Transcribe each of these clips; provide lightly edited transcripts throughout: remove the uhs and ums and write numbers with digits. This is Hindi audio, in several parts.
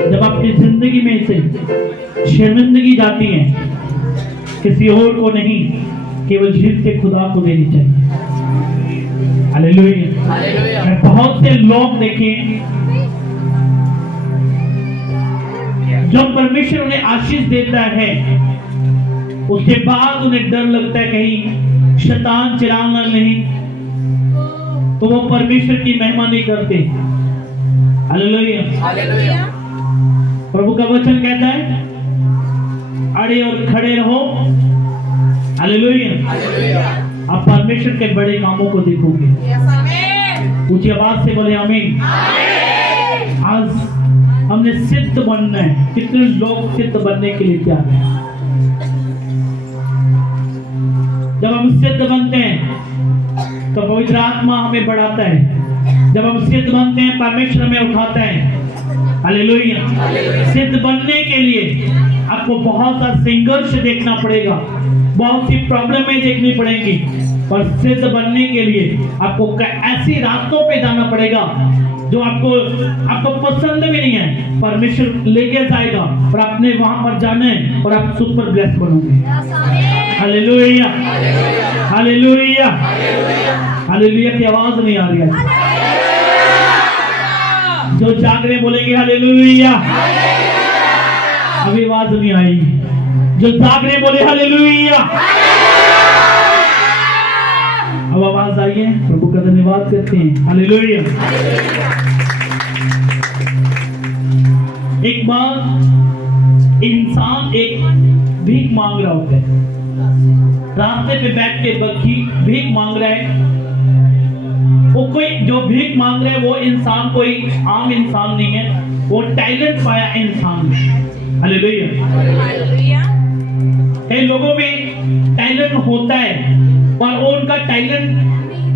जब आपकी जिंदगी में से शर्मिंदगी जाती है, किसी और को नहीं, केवल जीत के खुदा को देनी चाहिए। हालेलुया। मैं बहुत से लोग देखे जब परमेश्वर उन्हें आशीष देता है, उसके बाद उन्हें डर लगता है कहीं शैतान चिराना नहीं, तो वो परमेश्वर की महिमा नहीं करते। हालेलुया। प्रभु का वचन कहता है अड़े और खड़े रहो। हालेलुया। आप परमेश्वर के बड़े कामों को देखोगे। ऊंची आवाज से बोले आमीन। आज हमने सिद्ध बनना है। कितने लोग सिद्ध बनने के लिए तैयार हैं? जब हम सिद्ध बनते हैं तो पवित्र आत्मा हमें बढ़ाता है। जब हम सिद्ध बनते हैं परमेश्वर हमें उठाता है। हालेलुया। सिद्ध बनने के लिए आपको बहुत सा संघर्ष देखना पड़ेगा, बहुत सी प्रॉब्लमें देखनी पड़ेंगी, पर सिद्ध बनने के लिए आपको ऐसी रास्तों पे जाना पड़ेगा जो आपको पसंद भी नहीं है। परमेश्वर लेके जाएगा और आपने वहां पर जाना है और आप सुपर ब्लेस बनोगे। हालेलुया। हालेलुया। हालेलुया की आवाज नहीं आ रही है। जो जाग रहे बोलेंगे हालेलुया। अभी आवाज नहीं आई। जो जाग रहे बोले हालेलुया। अब आवाज आई है। प्रभु का धन्यवाद करते हैं। हालेलुया। एक बार इंसान एक भीख मांग रहा होता है, रास्ते पे बैठ के भीख मांग रहा है। वो कोई जो भीख मांग रहा है वो इंसान कोई आम इंसान नहीं है, वो टैलेंट पाया इंसान है। हालेलुया। कई लोगों में टैलेंट होता है, पर उनका टैलेंट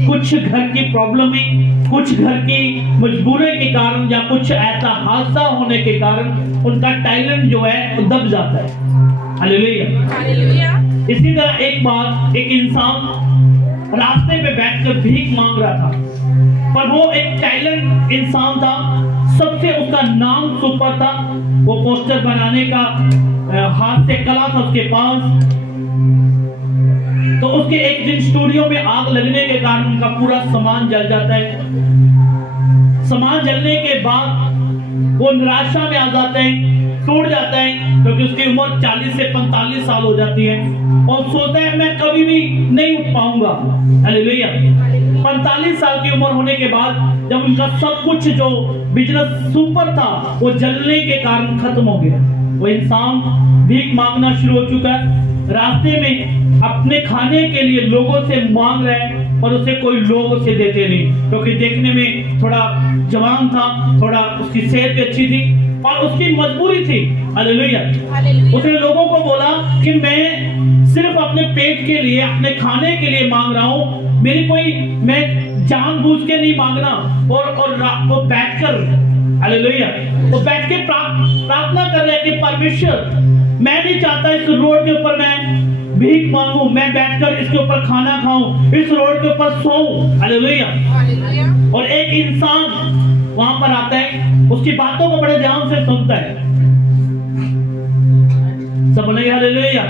कुछ घर की प्रॉब्लम है, कुछ घर की मजबूरी के कारण या कुछ ऐसा हादसा होने के कारण उनका टैलेंट जो है वो दब जाता है। हालेलुया। इसी तरह एक बार एक इंसान रास्ते पे बैठकर भीख मांग रहा था, पर वो एक टैलेंट इंसान था, सबसे उसका नाम सुपर था, वो पोस्टर बनाने का हाथ से कला था उसके पास। तो उसके एक दिन स्टूडियो में आग लगने के कारण उनका पूरा सामान जल जाता है। सामान जलने के बाद वो निराशा में आ जाते हैं, टूट जाता है, क्योंकि उसकी उम्र 40 से 45 साल हो जाती है और सोचता है मैं कभी भी नहीं उठ पाऊंगा। हालेलुया। 45 साल की उम्र होने के बाद जब उनका सब कुछ जो बिजनेस सुपर था वो जलने के कारण खत्म हो गया, वो इंसान भीख मांगना शुरू हो चुका है। रास्ते में अपने खाने के लिए लोगों से मांग रहे हैं, पर उसे कोई लोग उसे देते नहीं, क्योंकि देखने में थोड़ा जवान था, थोड़ा उसकी सेहत भी अच्छी थी और उसकी मजबूरी थी। हालेलुया। उसने लोगों को बोला कि मैं सिर्फ अपने पेट के लिए, अपने खाने के लिए मांग रहा हूँ, मैं जानबूझ के नहीं मांगना। और रात को बैठकर, हालेलुया, वो बैठ के प्रार्थना कर रहे हैं कि परमेश्वर मैं नहीं चाहता इस रोड के ऊपर मैं भीख मांगू, मैं बैठकर इसके ऊपर खाना खाऊं, इस रोड के ऊपर सोऊं। हालेलुया। और एक इंसान वहां पर आता है, उसकी बातों को बड़े ध्यान से सुनता है। सब बोले हालेलुया।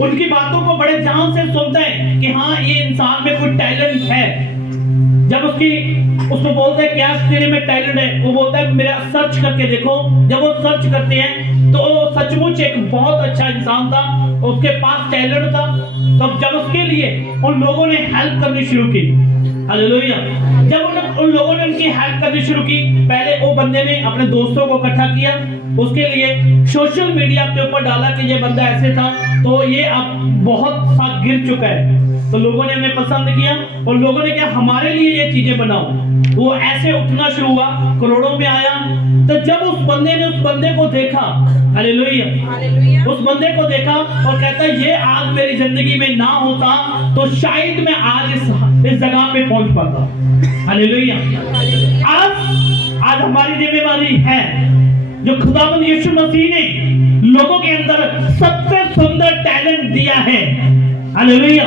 उनकी बातों को बड़े ध्यान से सुनता है कि हाँ ये इंसान में कोई टैलेंट है। जब उसको बोलते हैं क्या तेरे में टैलेंट है, वो बोलता है मेरा सर्च करके देखो। जब वो सर्च करते हैं तो सचमुच एक बहुत अच्छा इंसान था, उसके पास टैलेंट था। तब जब उसके लिए उन लोगों ने हेल्प करनी शुरू की, हालेलुया, जब उन लोगों ने उनकी हेल्प करनी शुरू की, पहले वो बंदे ने अपने दोस्तों को इकट्ठा किया, उसके लिए सोशल मीडिया के ऊपर डाला कि ये बंदा ऐसे था, तो ये अब बहुत सा गिर चुका है। तो लोगों ने हमें पसंद किया और लोगों ने क्या हमारे लिए ये चीजें बनाओ। वो ऐसे उठना शुरू हुआ, करोड़ों में आया। तो जब उस बंदे ने उस बंदे को देखा, हालेलुया, उस बंदे को देखा और कहता ये आज मेरी जिंदगी में ना होता तो शायद मैं आज इस जगह पे पहुंच पाता। हालेलुया। आज हमारी जिम्मेदारी है, जो खुदावंद यीशु मसीह ने लोगों के अंदर सबसे सुंदर टैलेंट दिया है, हालेलुया।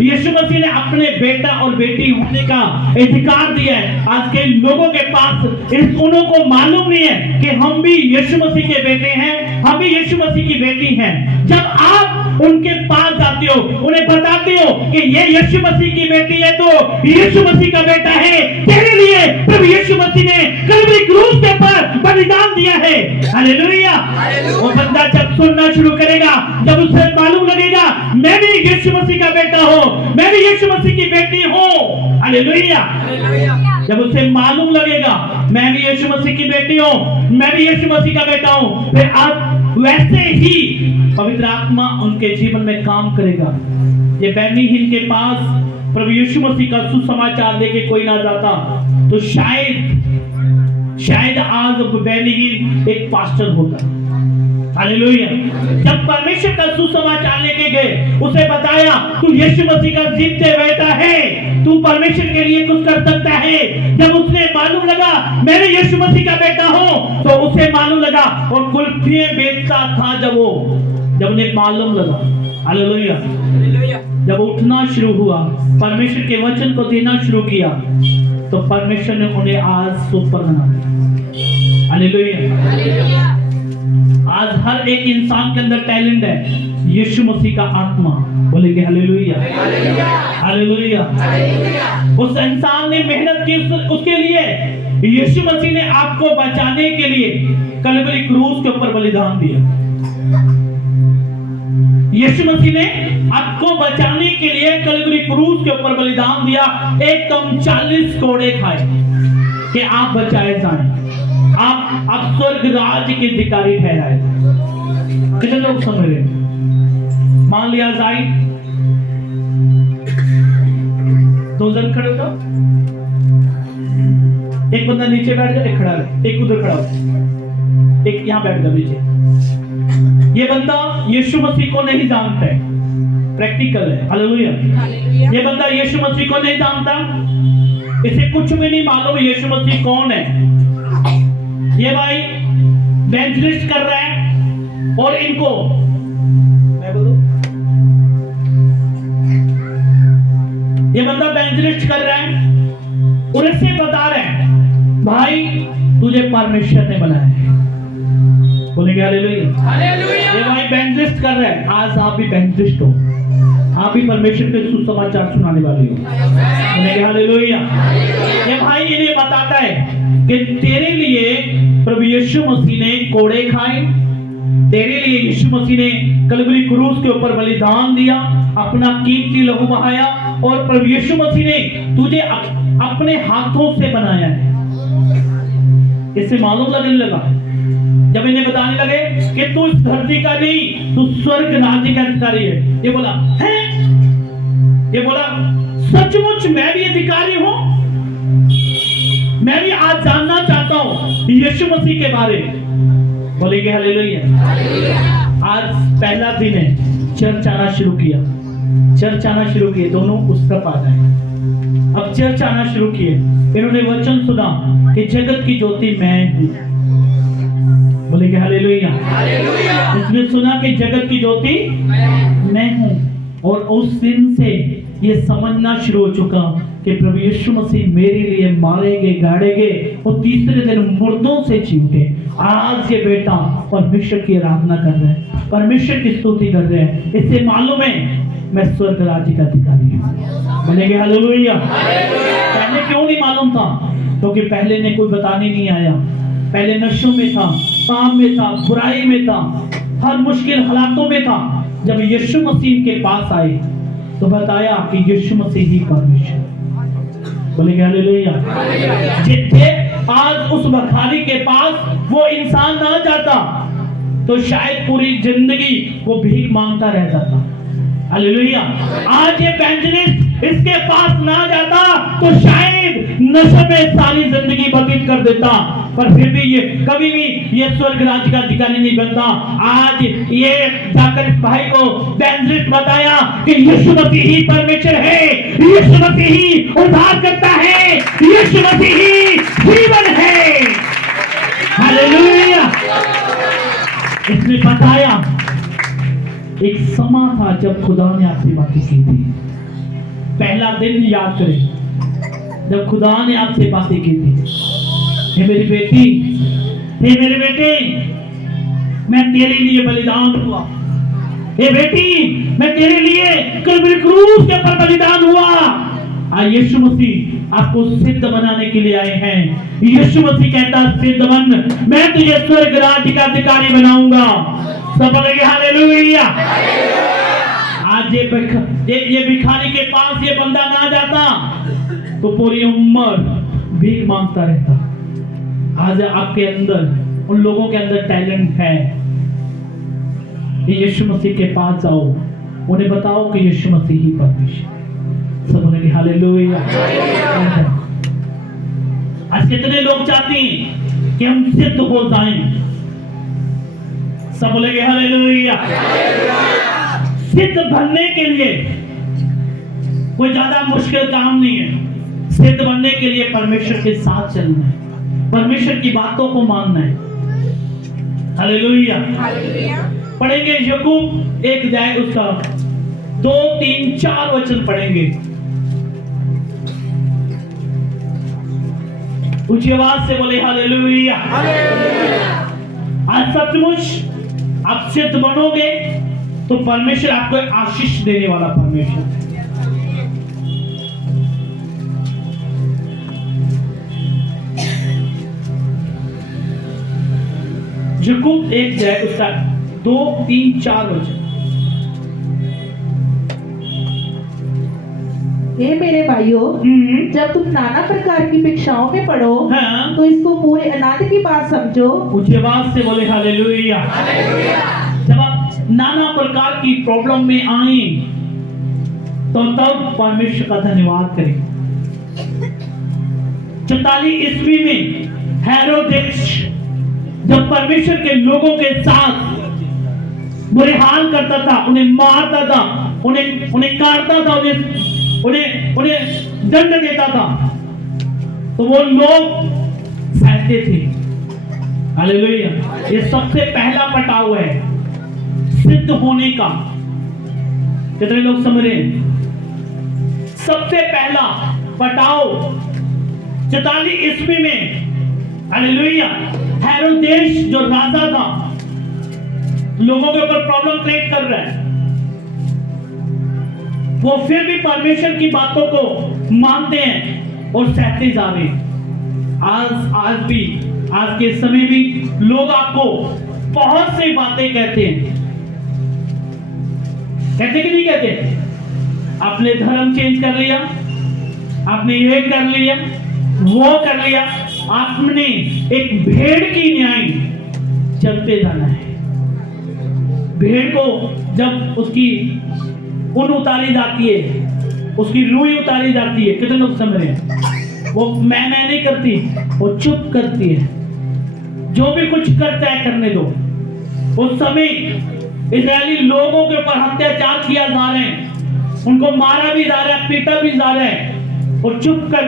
यीशु मसीह ने अपने बेटा और बेटी होने का अधिकार दिया है। आज के लोगों के पास उन्हों को मालूम नहीं है कि हम भी यीशु मसीह के बेटे हैं, हम भी यीशु मसीह की बेटी हैं। जब आप उनके पास जाते हो, उन्हें बताते हो कि ये यीशु मसीह की बेटी है, तो यीशु मसीह का बेटा है, तेरे लिए प्रभु यीशु मसीह ने कलवरी क्रूस के ऊपर बलिदान दिया है। हालेलुया। वो बंदा जब सुनना शुरू करेगा, जब उसे मालूम लगेगा मैं भी यीशु मसीह का बेटा हूँ, मैं भी यीशु मसीह की बेटी हूँ। हालेलुया। जब उसे मालूम लगेगा मैं भी यीशु मसीह की बेटी हूँ, मैं भी यीशु मसीह का बेटा हूँ, फिर आप वैसे ही पवित्र आत्मा उनके जीवन में काम करेगा। ये बैनीहीन के पास प्रभु यीशु मसीह का सुसमाचार लेके कोई ना जाता तो शायद आज बैनीहीन एक पास्टर होता। हालेलुया। जब परमेश्वर का सुसमाचार लेके गए, उसे बताया तू यीशु मसीह का जीते बेटा है, तू परमेश्वर के लिए कुछ कर सकता है। जब उसने मालूम लगा मैं भी यीशु मसीह का बेटा हूँ, तो उसे मालूम लगा और कुल्फियां बेचता था। जब उन्हें मालूम लगा, हालेलुया, जब उठना शुरू हुआ, परमेश्वर के वचन को देना शुरू किया, तो परमेश्वर ने उन्हें आज सुपर बना दिया। हालेलुया। आज हर एक इंसान के अंदर टैलेंट है, यीशु मसीह का आत्मा बोलेंगे हालेलुया, हालेलुया। उस इंसान ने मेहनत की उसके लिए। यीशु मसीह ने आपको बचाने के लिए कलवरी क्रूस के ऊपर बलिदान दिया। यीशु मसीह ने आपको बचाने के लिए कलवरी क्रूस के ऊपर बलिदान दिया। एक कम 40 कोड़े खाए कि आप बचाए जाएं, आप स्वर्ग राज्य के अधिकारी ठहराए। कितने लोग समझ रहे? मान लिया जाए 2 जन खड़े हो, एक बंदा नीचे बैठ जाए, एक खड़ा रहे, एक उधर खड़ा हो, एक यहां बैठ जाए नीचे। ये बंदा यीशु मसीह को नहीं जानता है, प्रैक्टिकल है। हालेलुया। ये बंदा यीशु मसीह को नहीं जानता, इसे कुछ भी नहीं मालूम यीशु मसीह कौन है। ये भाई इवेंजलिस्ट कर रहा है और इनको मैं बोलूं, ये बंदा इवेंजलिस्ट कर रहा है और इसे बता रहा है भाई तुझे परमेश्वर ने बनाया है। बोलेंगे हालेलुया, हालेलुया। ये भाई इवेंजलिस्ट कर रहा है, आज आप भी इवेंजलिस्ट हो, आप भी परमेश्वर के सुसमाचार सुनाने वाले हो। बोलेंगे हालेलुया। ये भाई इन्हें बताता है कि तेरे लिए प्रभु यीशु मसीह ने कोड़े खाए, तेरे लिए यीशु मसीह ने कलवरी क्रूस के ऊपर बलिदान दिया, अपना कीमती लहू बहाया, और प्रभु यीशु मसीह ने तुझे अपने हाथों से बनाया है। इससे मालूम लगने लगा, जब इन्हें बताने लगे कि तू इस धरती का नहीं, तू स्वर्ग राज्य का अधिकारी है। ये बोला है, ये बोला सचमुच मैं भी अधिकारी हूं। मैं भी आज जानना चाहता हूं यीशु मसीह के बारे में। बोलेंगे हालेलुया। आज पहला दिन है, चर्च आना शुरू किया, चर्च आना शुरू किए, दोनों उस तरफ आ जाए। अब चर्च आना शुरू किए, इन्होंने वचन सुना कि जगत की ज्योति मैं हूं। बोलेंगे हालेलुया। इसने सुना कि जगत की ज्योति मैं हूं, और उस दिन से ये समझना शुरू हो चुका कि प्रभु यीशु मसीह मेरे लिए मारेंगे, गाड़ेंगे और तीसरे दिन मुर्दों से जी उठे। आज ये बेटा परमेश्वर की आराधना कर रहे हैं, परमेश्वर की स्तुति कर रहे हैं। इससे मालूम है मैं स्वर्ग राज्य का अधिकारी हूँ। बोलेंगे हालेलुया। पहले क्यों नहीं मालूम था? क्योंकि पहले ने कोई बताने नहीं आया, पहले नशों में था, काम में था, बुराई में था, हर मुश्किल हालातों में था। जब यीशु मसीह के पास आए तो बताया कि यीशु मसीह ही परमेश्वर। बोलेंगे हालेलुया। जितने आज उस भिखारी के पास वो इंसान ना जाता तो शायद पूरी जिंदगी वो भीख मांगता रह जाता। हालेलुया। आज ये इवेंजलिस्ट इसके पास ना जाता तो शायद नशे में सारी जिंदगी व्यतीत कर देता, पर फिर भी ये कभी भी ये स्वर्ग राज्य का अधिकारी नहीं बनता। आज ये जाकर इस भाई को इवेंजलिस्ट बताया कि यीशु मसीह ही परमेश्वर है, यीशु मसीह ही उद्धार करता है, यीशु मसीह ही जीवन है। हालेलुया। इसने बताया, एक समा था जब खुदा ने आपसे बातें की थी। पहला दिन याद करें जब खुदा ने आपसे बातें की थी। हे मेरी बेटी, हे मेरे बेटे, मैं तेरे लिए बलिदान हुआ। हे बेटी, मैं तेरे लिए कल्वरी क्रूस के ऊपर बलिदान हुआ। आज यीशु मसीह आपको सिद्ध बनाने के लिए आए हैं। यीशु मसीह कहता सिद्ध बन, मैं तुझे स्वर्ग राज्य का अधिकारी बनाऊंगा। सब बोलेंगे हालेलुया। आज ये भिखारी के पास ये बंदा ना जाता तो पूरी उम्र भीख मांगता रहता। आज आपके अंदर, उन लोगों के अंदर टैलेंट है, यीशु मसीह के पास आओ, उन्हें बताओ कि यीशु मसीह ही परमेश्वर। सब बोलेंगे हालेलुया। आज कितने लोग चाहते हैं कि हम सिद्ध हो जाएं? सब बोलेंगे हालेलुया। सिद्ध बनने के लिए कोई ज्यादा मुश्किल काम नहीं है। सिद्ध बनने के लिए परमेश्वर के साथ चलना है, परमेश्वर की बातों को मानना है। हालेलुया। पढ़ेंगे याकूब 1 अध्याय उसका 2, 3, 4 वचन पढ़ेंगे। ऊंची आवाज से बोले हालेलुया। आज सचमुच आप सिद्ध बनोगे तो परमेश्वर आपको आशीष देने वाला परमेश्वर है। याकूब 1 अध्याय उसका 2, 3, 4 वचन। हे मेरे भाइयों, जब तुम नाना प्रकार की शिक्षाओं में पढ़ो, हाँ। तो इसको पूरे अनादि की बात समझो। ऊंची आवाज से बोले हालेलुया। जब आप नाना प्रकार की प्रॉब्लम में आए तो तब परमेश्वर का धन्यवाद करें। 44 ईस्वी में हेरोदेस जब परमेश्वर के लोगों के साथ बुरे हाल करता था, उन्हें मारता था, उन्हें काटता था, उन्हें दंड देता था, तो वो लोग सहते थे। हालेलुया। ये सबसे पहला पटाव है सिद्ध होने का। कितने लोग समझ रहे हैं? सबसे पहला पटाव 44 ईस्वी में, हालेलुया, हेरोदेस जो राजा था, लोगों के ऊपर प्रॉब्लम क्रिएट कर रहा है, वो फिर भी परमेश्वर की बातों को मानते हैं और सहते जा रहे हैं। आज भी, आज के समय भी लोग आपको बहुत सी बातें कहते हैं। कहते कि नहीं कहते? आपने धर्म चेंज कर लिया, आपने ये कर लिया, वो कर लिया, आपने एक भेड़ की न्याय चलते जाना है। भेड़ को जब उसकी ऊन उतारी जाती है, उसकी रुई उतारी जाती है, कितने लोग समझ रहे हैं? वो मैं नहीं करती, वो चुप करती है। जो भी कुछ करता है करने दो। उस समय इजरायली लोगों के ऊपर अत्याचार किया जा रहे हैं, उनको मारा भी जा रहा है, पीटा भी जा रहा है, और चुप कर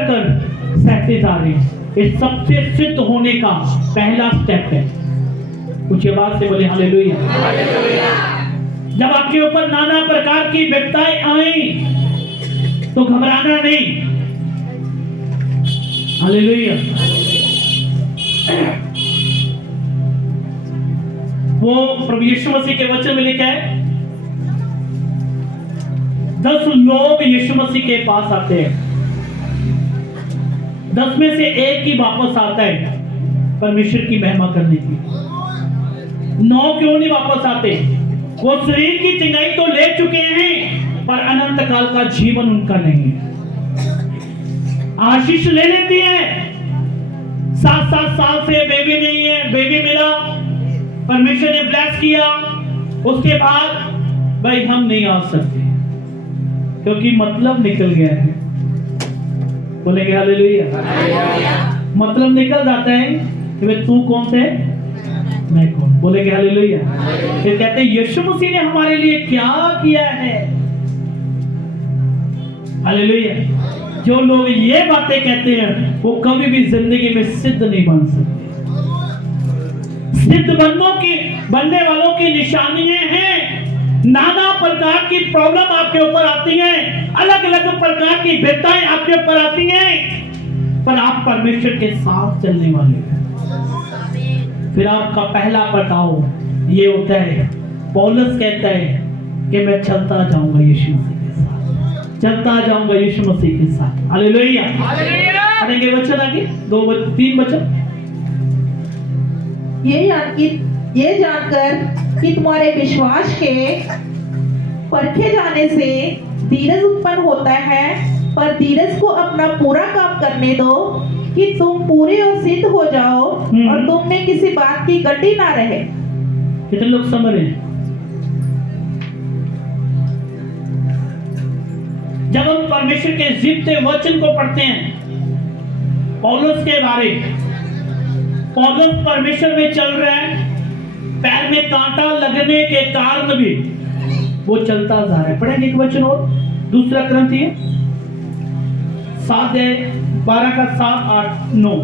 सहते जा रहे हैं। ये सबसे सिद्ध होने का पहला स्टेप है। कुछ बात से बोले हालेलुया। जब आपके ऊपर नाना प्रकार की विपदाएं आए तो घबराना नहीं। हालेलुया। वो प्रभु यीशु मसीह के वचन में लिखा है, 10 लोग यीशु मसीह के पास आते हैं, 10 में से एक ही वापस आता है परमेश्वर की महिमा करने की। 9 क्यों नहीं वापस आते? वो शरीर की चिंगाई तो ले चुके हैं पर अनंत काल का जीवन उनका नहीं है। आशीष ले लेती है, 7 साल से बेबी नहीं है, बेबी मिला, परमेश्वर ने ब्लेस किया, उसके बाद भाई हम नहीं आ सकते क्योंकि मतलब निकल गया है। बोलेंगे हालेलुया। मतलब निकल जाता है कि भाई तू कौन से, मैं कौन। बोलेंगे हालेलुया। फिर कहते हैं यीशु मसीह ने हमारे लिए क्या किया है। हालेलुया। जो लोग ये बातें कहते हैं वो कभी भी जिंदगी में सिद्ध नहीं बन सकते। सिद्ध बनने वालों की निशानियां हैं नाना प्रकार की प्रॉब्लम आपके ऊपर आती हैं, अलग अलग प्रकार की व्यथाएं आपके ऊपर आती हैं, पर आप परमेश्वर के साथ चलने वाले हैं। फिर आपका पहला पटाव ये होता है, पौलुस कहता है कि मैं चलता जाऊंगा यीशु मसीह के साथ, चलता जाऊंगा यीशु मसीह के साथ। हालेलुया। पढ़ेंगे वचन आगे, 2-3 वचन। ये जानकर कि तुम्हारे विश्वास के परखे जाने से धीरज उत्पन्न होता है, पर धीरज को अपना पूरा काम करने दो कि तुम पूरे और सिद्ध हो जाओ और तुम में किसी बात की गड्डी ना रहे। कितने लोग समझ रहे हैं? जब हम परमेश्वर के जीवते वचन को पढ़ते हैं, पौलुस के बारे, पौलुस परमेश्वर में चल रहा है, पैर में कांटा लगने के कारण भी वो चलता जा रहा है। पढ़ेंगे एक वचन और, दूसरा क्रंथिय 7:12 का 7, 8, 9।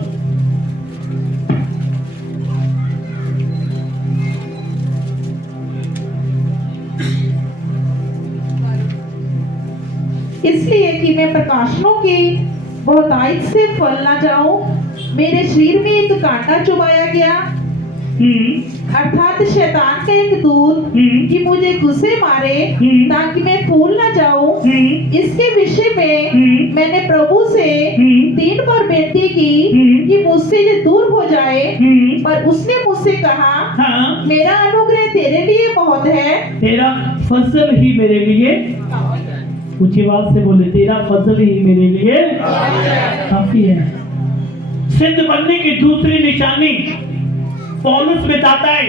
इसलिए कि मैं प्रकाशनों की बहुतायत से फल ना जाऊं, मेरे शरीर में एक कांटा चुभाया गया, अर्थात शैतान का एक दूत कि मुझे गुस्से मारे ताकि मैं फूल ना जाऊं। इसके विषय में मैंने प्रभु से 3 बार बेनती की कि मुझसे ये दूर हो जाए, पर उसने मुझसे कहा, हाँ, मेरा अनुग्रह तेरे लिए बहुत है, तेरा फजल ही मेरे लिए, ऊंची आवाज से बोले, तेरा फजल ही मेरे लिए काफी है। सिद्ध बनने की दूसरी निशानी पौलुस बताता है,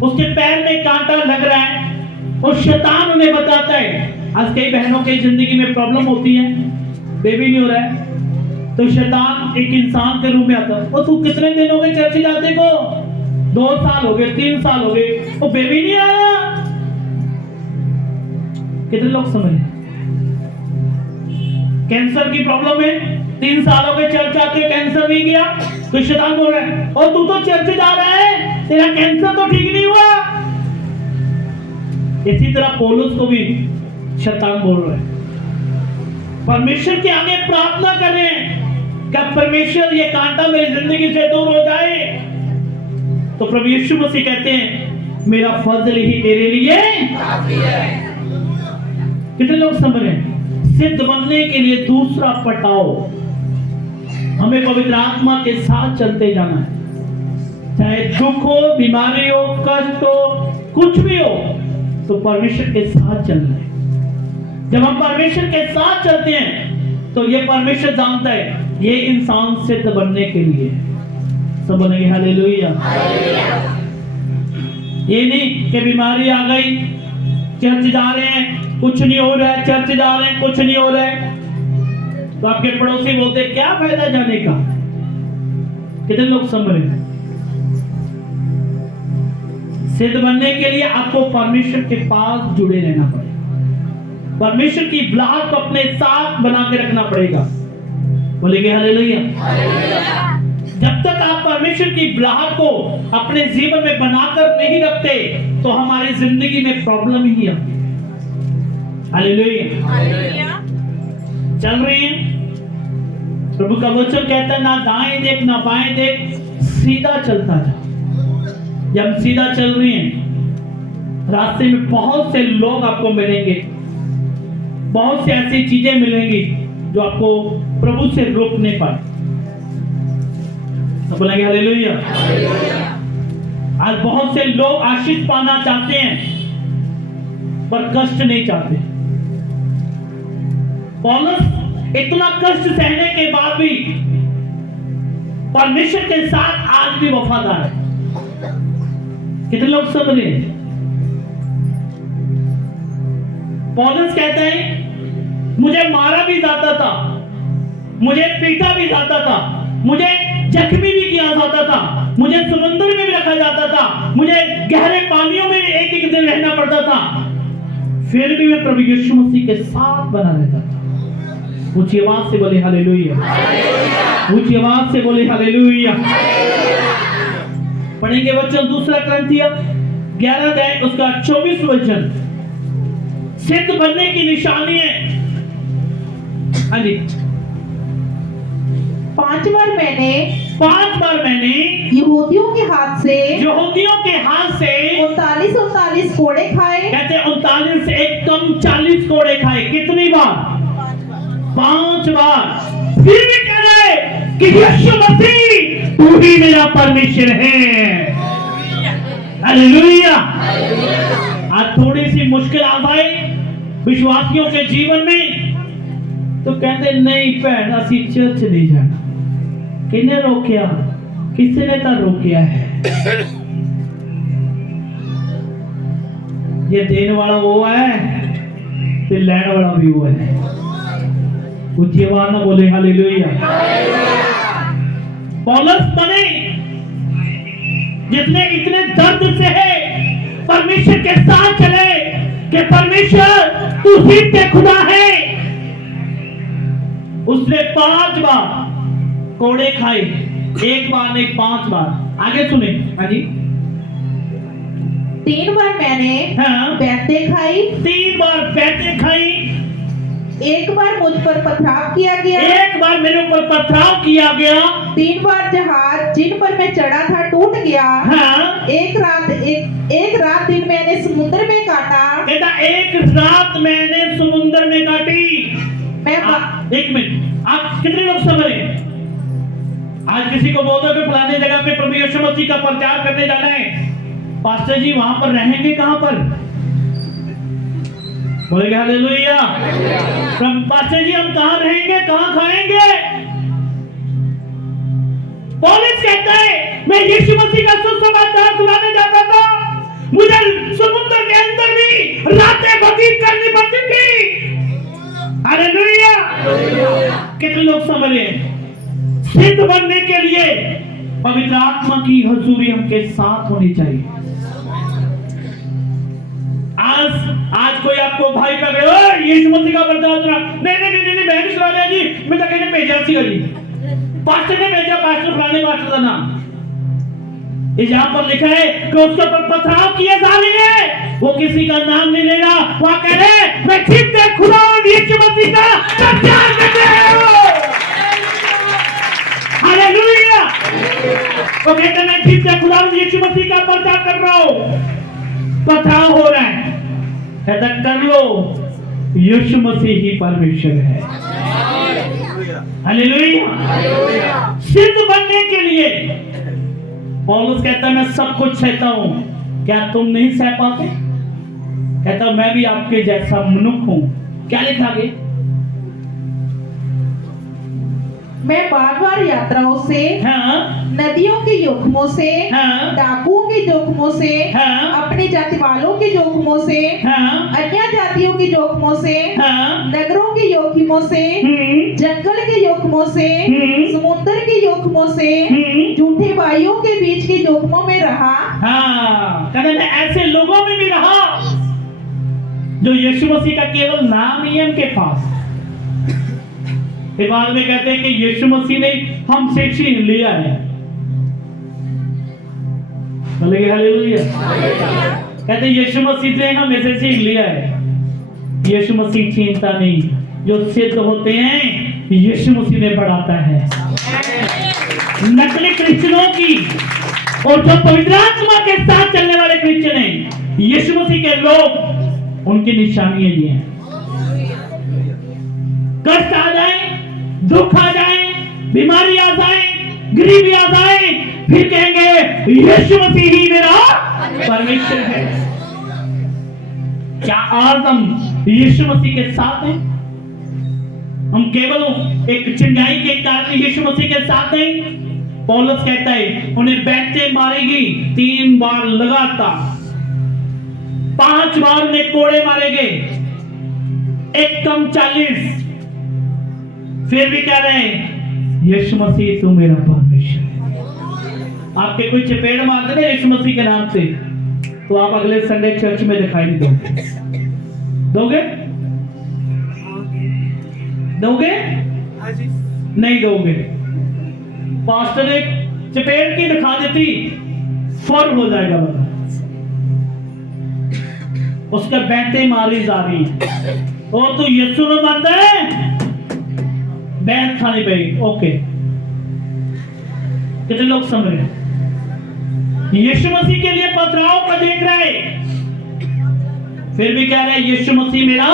उसके पैर में कांटा लग रहा है और शैतान उन्हें बताता है। आज कई बहनों की जिंदगी में प्रॉब्लम होती है, बेबी नहीं हो रहा है, तो शैतान एक इंसान के रूप में आता है, वो तू कितने दिन हो गए चर्च जाते को? 2 साल हो गए, 3 साल हो गए, वो बेबी नहीं आया। कितने लोग समझ? कैंसर की प्रॉब्लम है, 3 साल हो गए चर्च आते, कैंसर नहीं गया, तो शैतान बोल रहा है, और तू तो चर्च जा रहा है, तेरा कैंसर तो ठीक नहीं हुआ। इसी तरह पौलुस को भी शैतान बोल रहा है। परमेश्वर के आगे प्रार्थना कर रहे हैं कि परमेश्वर ये कांटा मेरी जिंदगी से दूर हो जाए, तो प्रभु यीशु मसीह कहते हैं, मेरा फजल ही तेरे लिए काफी है। कितने लोग समझ रहे हैं? सिद्ध बनने के लिए दूसरा पटाव, हमें पवित्र आत्मा के साथ चलते जाना है। चाहे दुख हो, बीमारी हो, कष्ट हो, कुछ भी हो, तो परमेश्वर के साथ चलना है। जब हम परमेश्वर के साथ चलते हैं तो ये परमेश्वर जानता है ये इंसान सिद्ध बनने के लिए। सब बोलेंगे हालेलुया। ये नहीं कि बीमारी आ गई, चर्च जा रहे हैं, कुछ नहीं हो रहा है, चर्च जा रहे हैं, कुछ नहीं हो रहा है, तो आपके पड़ोसी बोलते क्या फायदा जाने का। कितने लोग समझ रहे हैं? सिद्ध बनने के लिए आपको परमेश्वर के पास जुड़े रहना पड़ेगा, परमेश्वर की बुलाहट को अपने साथ बना के रखना पड़ेगा। बोलेंगे हालेलुया। जब तक आप परमेश्वर की बुलाहट को अपने जीवन में बनाकर नहीं रखते तो हमारी जिंदगी में प्रॉब्लम ही आती है। हालेलुया। चल रहे हैं, प्रभु का वचन कहता है, ना दाएं देख ना बाएं देख, सीधा चलता जा। जब हम सीधा चल रहे हैं, रास्ते में बहुत से लोग आपको मिलेंगे, बहुत से ऐसी चीजें मिलेंगी जो आपको प्रभु से रोक नहीं पाए। तो बोलेंगे हालेलुया। आज बहुत से लोग आशीष पाना चाहते हैं पर कष्ट नहीं चाहते। पौलुस इतना कष्ट सहने के बाद भी परमेश्वर के साथ आज भी वफादार है। कितने लोग समझ रहे हैं? पौलुस कहते हैं, मुझे मारा भी जाता था, मुझे पीटा भी जाता था, मुझे जख्मी भी किया जाता था, मुझे समुद्र में भी रखा जाता था, मुझे गहरे पानियों में भी एक दिन रहना पड़ता था, फिर भी मैं प्रभु यीशु मसीह के साथ बना रहता था। ऊंची आवाज से बोले हालेलुया। ऊंची आवाज से बोले हालेलुया। पढ़ेंगे वचन दूसरा क्रंथिय 11 अध्याय उसका 24 वचन। सिद्ध बनने की निशानी है। हाँ जी। 5 बार मैंने यहूदियों के हाथ से 39 कोड़े खाए। कहते 39 एक कम 40 कोड़े खाए। कितनी बार? 5 बार। फिर भी कह रहे कि यीशु मसीह तू ही मेरा परमेश्वर है। हालेलुया। आज थोड़ी सी मुश्किल आ जाए विश्वासियों के जीवन में तो कहते नहीं भैन असी चर्च नहीं जाना। किने रोकिया? किसी ने तो रोकिया है। ये देने वाला वो है तो लेने वाला भी वो है। ऊंची आवाज में बोले हालेलुया। पौलुस बने जितने इतने दर्द से है परमेश्वर के साथ चले कि परमेश्वर तू सच्चे खुदा है। उसने 5 बार कोड़े खाए। 1 बार नहीं 5 बार। आगे सुने। हाँ जी। 3 बार मैंने बैतें खाई। 3 बार बैतें खाई। 1 बार मुझ पर पथराव किया गया। 1 बार मेरे ऊपर पथराव किया गया। 3 बार जहाज जिन पर मैं चढ़ा था टूट गया। हाँ। एक रात दिन मैंने समुद्र में काटा। कहता 1 रात मैंने समुद्र में काटी। मैं 1 मिनट, आप कितने लोग समझ रहे? आज किसी को बोलते हो फलाने जगह पे प्रभु यीशु मसीह का प्रचार करने जाना है, पास्टर जी वहां पर रहेंगे कहां पर? बोलेंगे हालेलुया। पास्टर जी हम कहां रहेंगे, कहां खाएंगे? पौलुस कहता है मैं यीशु मसीह का सुसमाचार सुनाने जाता था, मुझे समुद्र के अंदर भी रातें व्यतीत करनी पड़ती थी। हालेलुया। कितने लोग समझ रहे हैं? सिद्ध बनने के लिए पवित्र आत्मा की हजूरी हमके साथ होनी चाहिए। आज कोई आपको भाई पकड़े यीशु मसीह का प्रचार सुना, नहीं मैं नहीं सुना जी, मैं तो कहने भेजा सी गली पास्टर ने भेजा, पास्टर फलाने पास्टर का नाम यहाँ पर लिखा है कि उसके ऊपर पथराव किए जा रहे हैं। वो किसी का नाम नहीं ले रहा, वहां कह रहे मैं जिंदे खुदा यीशु मसीह का प्रचार करते हैं। हालेलुया। वो कहते मैं जिंदे खुदा यीशु मसीह का प्रचार कर रहा हूं। पथराव हो रहा है, कहता कर लो, यीशु मसीह ही परमेश्वर है। हालेलुया। सिद्ध बनने के लिए पौलुस कहता मैं सब कुछ सहता हूं, क्या तुम नहीं सह पाते? कहता मैं भी आपके जैसा मनुष्य हूं। क्या लिखा गया? मैं बार-बार यात्राओं से, नदियों के जोखमों से, डाकुओं के जोखमों से, अपने जाति वालों के जोखमों से, अन्य जातियों के जोखमों से, नगरों के जोखमों से, जंगल के जोखमों से, समुद्र के जोखमों से, झूठे भाइयों के बीच के जोखमों में रहा। कहते मैं ऐसे लोगों में भी रहा जो यीशु मसीह का केवल नाम ही है उनके पास। फिर बाद में कहते हैं कि यीशु मसीह ने हमसे छीन लिया है। बोलेंगे हालेलुया। कहते हैं यीशु मसीह ने हमें से छीन लिया है। यीशु मसीह छीनता नहीं, जो सिद्ध होते हैं यीशु मसीह ने बढ़ाता है। नकली क्रिश्चियनों की और जो पवित्र आत्मा के साथ चलने वाले क्रिश्चियन हैं, यीशु मसीह के लोग, उनकी निशानियां ये हैं। कष्ट आ जाए, दुख आ जाए, बीमारी आ जाए, गरीबी आ जाए, फिर कहेंगे यीशु मसीह ही मेरा परमेश्वर है। क्या आज हम यीशु मसीह के साथ हैं? हम केवल एक चिंगाई के कारण यीशु मसीह के साथ हैं? पौलुस कहता है उन्हें बैठे मारेगी 3 बार लगातार, 5 बार उन्हें कोड़े मारे गए, 1 कम 40। फिर भी कह रहे हैं यीशु मसीह तू मेरा परमेश्वर है। आपके कोई चपेड़ मारते ना यीशु मसीह के नाम से, तो आप अगले संडे चर्च में दिखाई नहीं दोगे? दोगे? नहीं दोगे। पास्टर ने चपेड़ की दिखा देती, फौरन हो जाएगा बता। उसका बैंते मारी जा रही है। वो तो यीशु में मानता है, बैंत खानी पड़ेगी। ओके, कितने लोग समझ रहे? यीशु मसीह के लिए पथराव का देख रहा है, फिर भी कह रहे हैं यीशु मसीह मेरा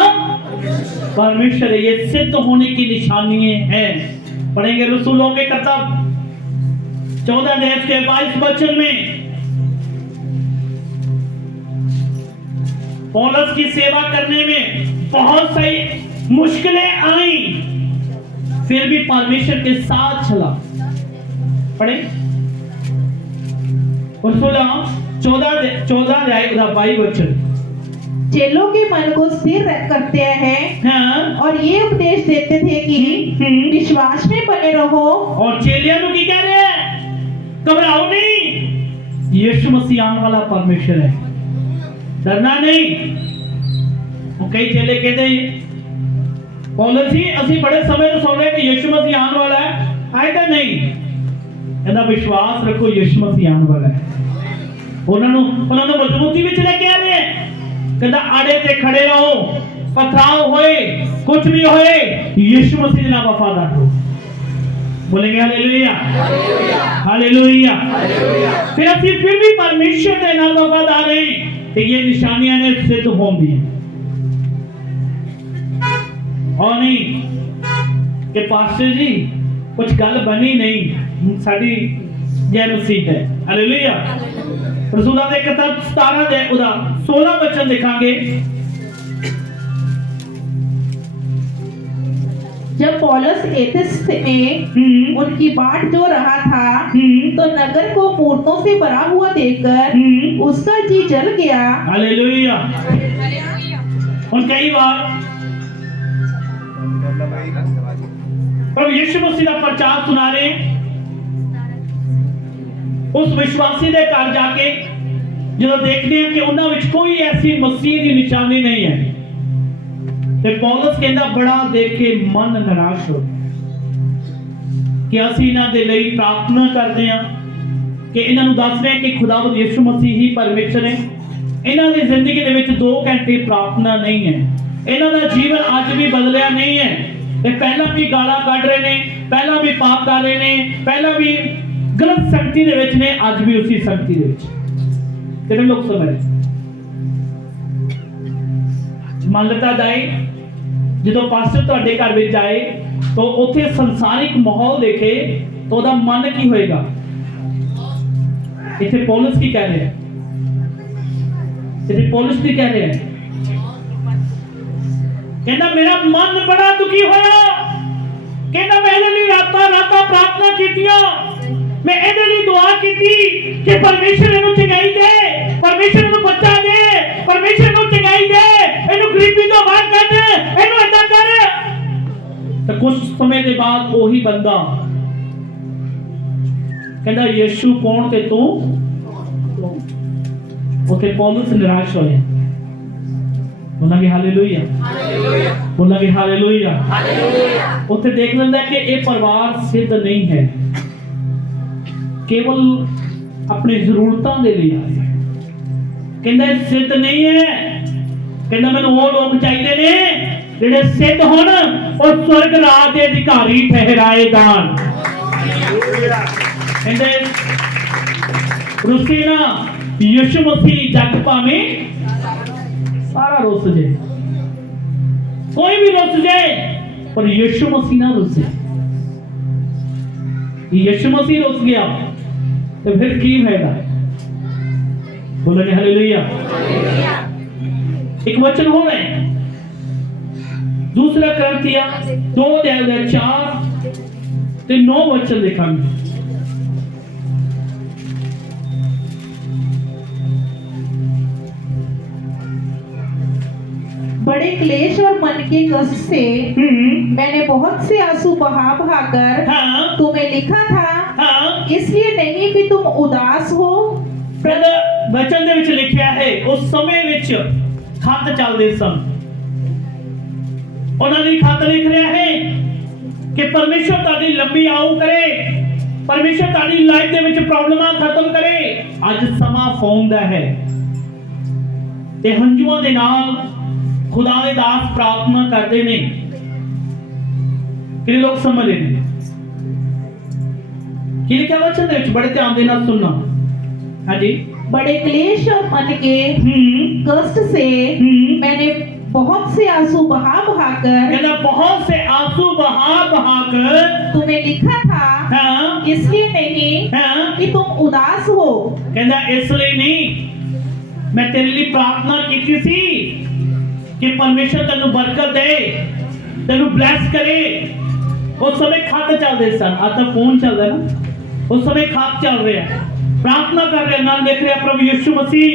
परमेश्वर है। ये सिद्ध होने की निशानी है। पढ़ेंगे रसूलों के किताब 14 अध्याय के 22 वचन में, पौलुस की सेवा करने में बहुत सारी मुश्किलें आई, फिर भी परमेश्वर के साथ चला। पढ़े रसूलों 14 अध्याय 22 वचन। चेलों के मन को स्थिर करते हैं, हाँ। और ये उपदेश देते थे कि विश्वास में बने रहो। और चेलियां को क्या कह रहे हैं? घबराओ नहीं, यीशु मसीह आने वाला परमेश्वर है, डरना नहीं। वो कई चेले कहते हैं पौलुस जी ਅਸੀਂ बड़े समय ਤੋਂ सुन रहे कि यीशु मसीह आने वाला है, आए तो नहीं। कहना विश्वास रखो यीशु मसीह आने वाला है। उन्होंने मजबूती ਵਿੱਚ ਲੈ ਕੇ ਆ ਰਹੇ हैं। कहना आड़े ते खड़े रहो, पथराव होए, कुछ भी होए, यीशु मसीह ना वफादार रहो। बोलेंगे हालेलुया, हालेलुया। फिर असि फिर भी परमेश्वर के नाल वफादार हैं तो ये निशानियां ने सिद्ध होंगी। और नहीं कि पास्टर जी कुछ गल बनी नहीं, साडी जय मसीह है। हालेलुया। रसूलां दे किताब 17 दे 16 वचन दिखांगे। जब पौलुस एथेंस में उनकी बाट जो रहा था, तो नगर को मूर्तों से भरा हुआ देखकर उसका जी जल गया। हालेलुया। और कई बार प्रभु यीशु मसीह का प्रचार सुना रहे, उस विश्वासी दे घर जाके जो देखते हैं कि उन्हां विच कोई ऐसी मसीह की निशानी नहीं है, ते पौलुस कहंदा बड़ा देख के मन निराश हो कि ਅਸੀਂ ਇਹਨਾਂ ਦੇ ਲਈ ਪ੍ਰਾਰਥਨਾ ਕਰਦੇ ਹਾਂ ਕਿ ਇਹਨਾਂ ਨੂੰ ਦੱਸ ਰਹੇ ਕਿ ਖੁਦਾਵੰਦ ਯਿਸੂ ਮਸੀਹ ਹੀ ਪਰਮੇਸ਼ਰ ਹੈ। ਇਹਨਾਂ ਦੀ ਜ਼ਿੰਦਗੀ ਦੇ ਵਿੱਚ 2 ਘੰਟੇ ਪ੍ਰਾਰਥਨਾ ਨਹੀਂ ਹੈ। ਇਹਨਾਂ ਦਾ ਜੀਵਨ ਅੱਜ ਵੀ ਬਦਲਿਆ ਨਹੀਂ ਹੈ। ਤੇ ਪਹਿਲਾਂ ਵੀ ਗਾਲਾਂ ਕੱਢ ਰਹੇ ਨੇ, ਪਹਿਲਾਂ ਵੀ ਪਾਪ ਕਰ ਰਹੇ ਨੇ, ਪਹਿਲਾਂ ਵੀ ਗਲਤ ਸੰਗਤੀ ਦੇ ਵਿੱਚ ਨੇ, ਅੱਜ ਵੀ ਉਸੇ ਸੰਗਤੀ ਦੇ ਵਿੱਚ। ਕਿਹੜੇ ਲੋਕ ਸਮਝ ਰਹੇ? ਮੰਨ ਲਤਾ ਜਾਏ ਜਦੋਂ ਪਾਸਟਰ ਤੁਹਾਡੇ ਘਰ ਵਿੱਚ ਆਏ ਤਾਂ ਉੱਥੇ ਸੰਸਾਰਿਕ ਮਾਹੌਲ ਦੇਖੇ ਤਾਂ ਉਹਦਾ ਮਨ ਕੀ ਹੋਏਗਾ? ਇੱਥੇ ਪੌਲੁਸ ਕੀ ਕਹਿ ਰਿਹਾ ਹੈ? ਇੱਥੇ ਪੌਲੁਸ ਕੀ ਕਹਿ ਰਿਹਾ ਹੈ? ਕਹਿੰਦਾ ਮੇਰਾ ਮਨ ਬੜਾ ਦੁਖੀ ਹੋਇਆ। ਕਹਿੰਦਾ ਮੈਂ ਇਹਦੇ ਲਈ ਰਾਤਾਂ ਪ੍ਰਾਰਥਨਾ ਕੀਤੀਆਂ, मैं ਇਹਦੇ ਲਈ ਦੁਆ ਕੀਤੀ ਕਿ ਪਰਮੇਸ਼ਰ ਇਹਨੂੰ ਚੰਗਾਈ ਦੇ, ਪਰਮੇਸ਼ਰ ਇਹਨੂੰ ਬੱਚਾ ਦੇ, ਪਰਮੇਸ਼ਰ ਨੂੰ ਚੰਗਾਈ ਦੇ, ਇਹਨੂੰ ਗਰੀਬੀ ਤੋਂ ਬਾਹਰ ਕੱਢ, ਇਹਨੂੰ ਏਦਾਂ ਕਰ। ਤਾਂ ਕੁਝ ਸਮੇਂ ਦੇ ਬਾਅਦ ਉਹੀ ਬੰਦਾ ਕਹਿੰਦਾ ਯੀਸ਼ੂ ਕੌਣ ਤੇ ਤੂੰ? ਉੱਥੇ ਪੌਲੁਸ ਨਿਰਾਸ਼ ਹੋਇਆ। बोलांगे हालेलुया, बोलांगे हालेलुया। ਉੱਥੇ ਦੇਖ ਲੈਂਦਾ ਕਿ ਇਹ ਪਰਿਵਾਰ ਸਿੱਧ ਨਹੀਂ ਹੈ, केवल अपनी ਜ਼ਰੂਰਤਾਂ ਦੇ ਲਈ ਆਇਆ। ਕਹਿੰਦਾ ਸਿੱਧ ਨਹੀਂ ਹੈ। ਕਹਿੰਦਾ ਮੈਨੂੰ ਉਹ ਲੋਕ ਚਾਹੀਦੇ ਨੇ ਜਿਹੜੇ ਸਿੱਧ ਹੋਣ ਔਰ ਸਵਰਗ ਰਾਜ ਦੇ ਅਧਿਕਾਰੀ ਠਹਿਰਾਏ ਜਾਣ। ਕਹਿੰਦੇ ਰੁੱਸੇ ਨਾ ਯਿਸੂ ਮਸੀਹ ਜੱਗ ਭਾਵੇਂ सारा रुस जाए, कोई भी रुस जाए, पर यीशु मसीह ना रुसे। यीशु मसीह रुस गया तो फिर की फायदा? बोलोगे हालेलुया। एक वचन हो रहे दूसरा करंथिया 2:4 ते 9 वचन देखेंगे। बड़े क्लेश और मन के कष्ट से मैंने बहुत से आंसू बहाकर तुम्हें लिखा था, इसलिए नहीं कि तुम उदास हो। वचन दे विच लिखिया है उस समय विच खत चलदे सन, उन्हां दी खत लिख रहा है कि परमेश्वर ताड़ी लंबी आऊ करे, परमेश्वर ताड़ी लाइफ दे विच प्रॉब्लमां खत्म करे। अज समा फोन दा है, ਤੇ ਹੰਝੂਆਂ ਦੇ ਨਾਲ ਖੁਦਾ ਦੇ ਦਾਸ ਪ੍ਰਾਰਥਨਾ ਕਰਦੇ ਨੇ। ਕਿਹੜੇ ਲੋਕ ਸਮਝ ਰਹੇ ਨੇ ਕੀ ਲਿਖਿਆ ਵਚਨ ਦੇ ਵਿੱਚ? ਬੜੇ ਧਿਆਨ ਦੇ ਨਾਲ ਸੁਣਨਾ। ਹਾਂਜੀ। बड़े क्लेश और मन के कष्ट से मैंने बहुत से आंसू बहा बहाकर कहना बहुत से आंसू बहा बहाकर तुम्हें लिखा था। हाँ, इसलिए नहीं हाँ, कि तुम उदास हो। कहना इसलिए नहीं, मैं तेरे लिए प्रार्थना की सी कि परमेश्वर तेनू बरकत दे, तेनू ब्लेस करे। उस समय खत चल रहे सन, आज तो फोन चल रहा है ना, उस समय खत चल रहा है, प्रार्थना कर रहे, नाम लिख रहे प्रभु यीशु मसीह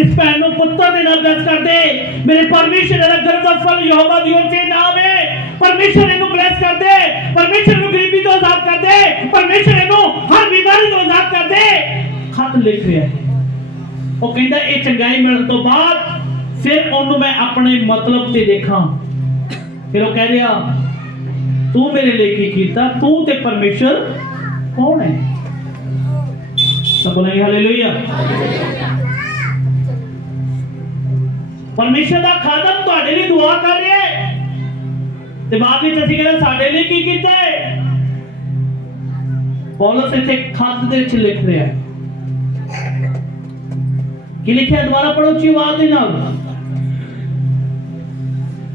इस भैन को पुत्र दे नाम ब्लेस कर दे। मेरे परमेश्वर दा गर्भ दा फल यहोवा दी ओर से नाम है। परमेश्वर इनको ब्लेस कर दे, परमेश्वर इनको गरीबी तो आजाद कर दे, परमेश्वर इनको हर बीमारी तो आजाद कर दे। खत लिख रहा है। वो कहता ये चंगाई मिलने तो बाद फिर ओनू मैं अपने मतलब ते देखा। फिर वो कह रहा तू मेरे लिए की कीता, तू ते परमेश्वर कौन है? सब बोलेंगे हालेलुया। परमेश्वर दा खादम ਤੁਹਾਡੇ ਲਈ ਦੁਆ ਕਰ ਰਿਹਾ ਹੈ ਤੇ ਬਾਅਦ ਵਿੱਚ ਅਸੀਂ ਕਹਿੰਦੇ ਸਾਡੇ ਲਈ ਕੀ ਕੀਤਾ ਹੈ? ਪੌਲਸ ਇੱਥੇ ਖੱਤ ਦੇ ਵਿੱਚ ਲਿਖ ਰਿਹਾ ਹੈ। ਕੀ ਲਿਖਿਆ? ਦੁਬਾਰਾ ਪੜੋ ਉੱਚੀ ਆਵਾਜ਼ ਦੇ ਨਾਲ।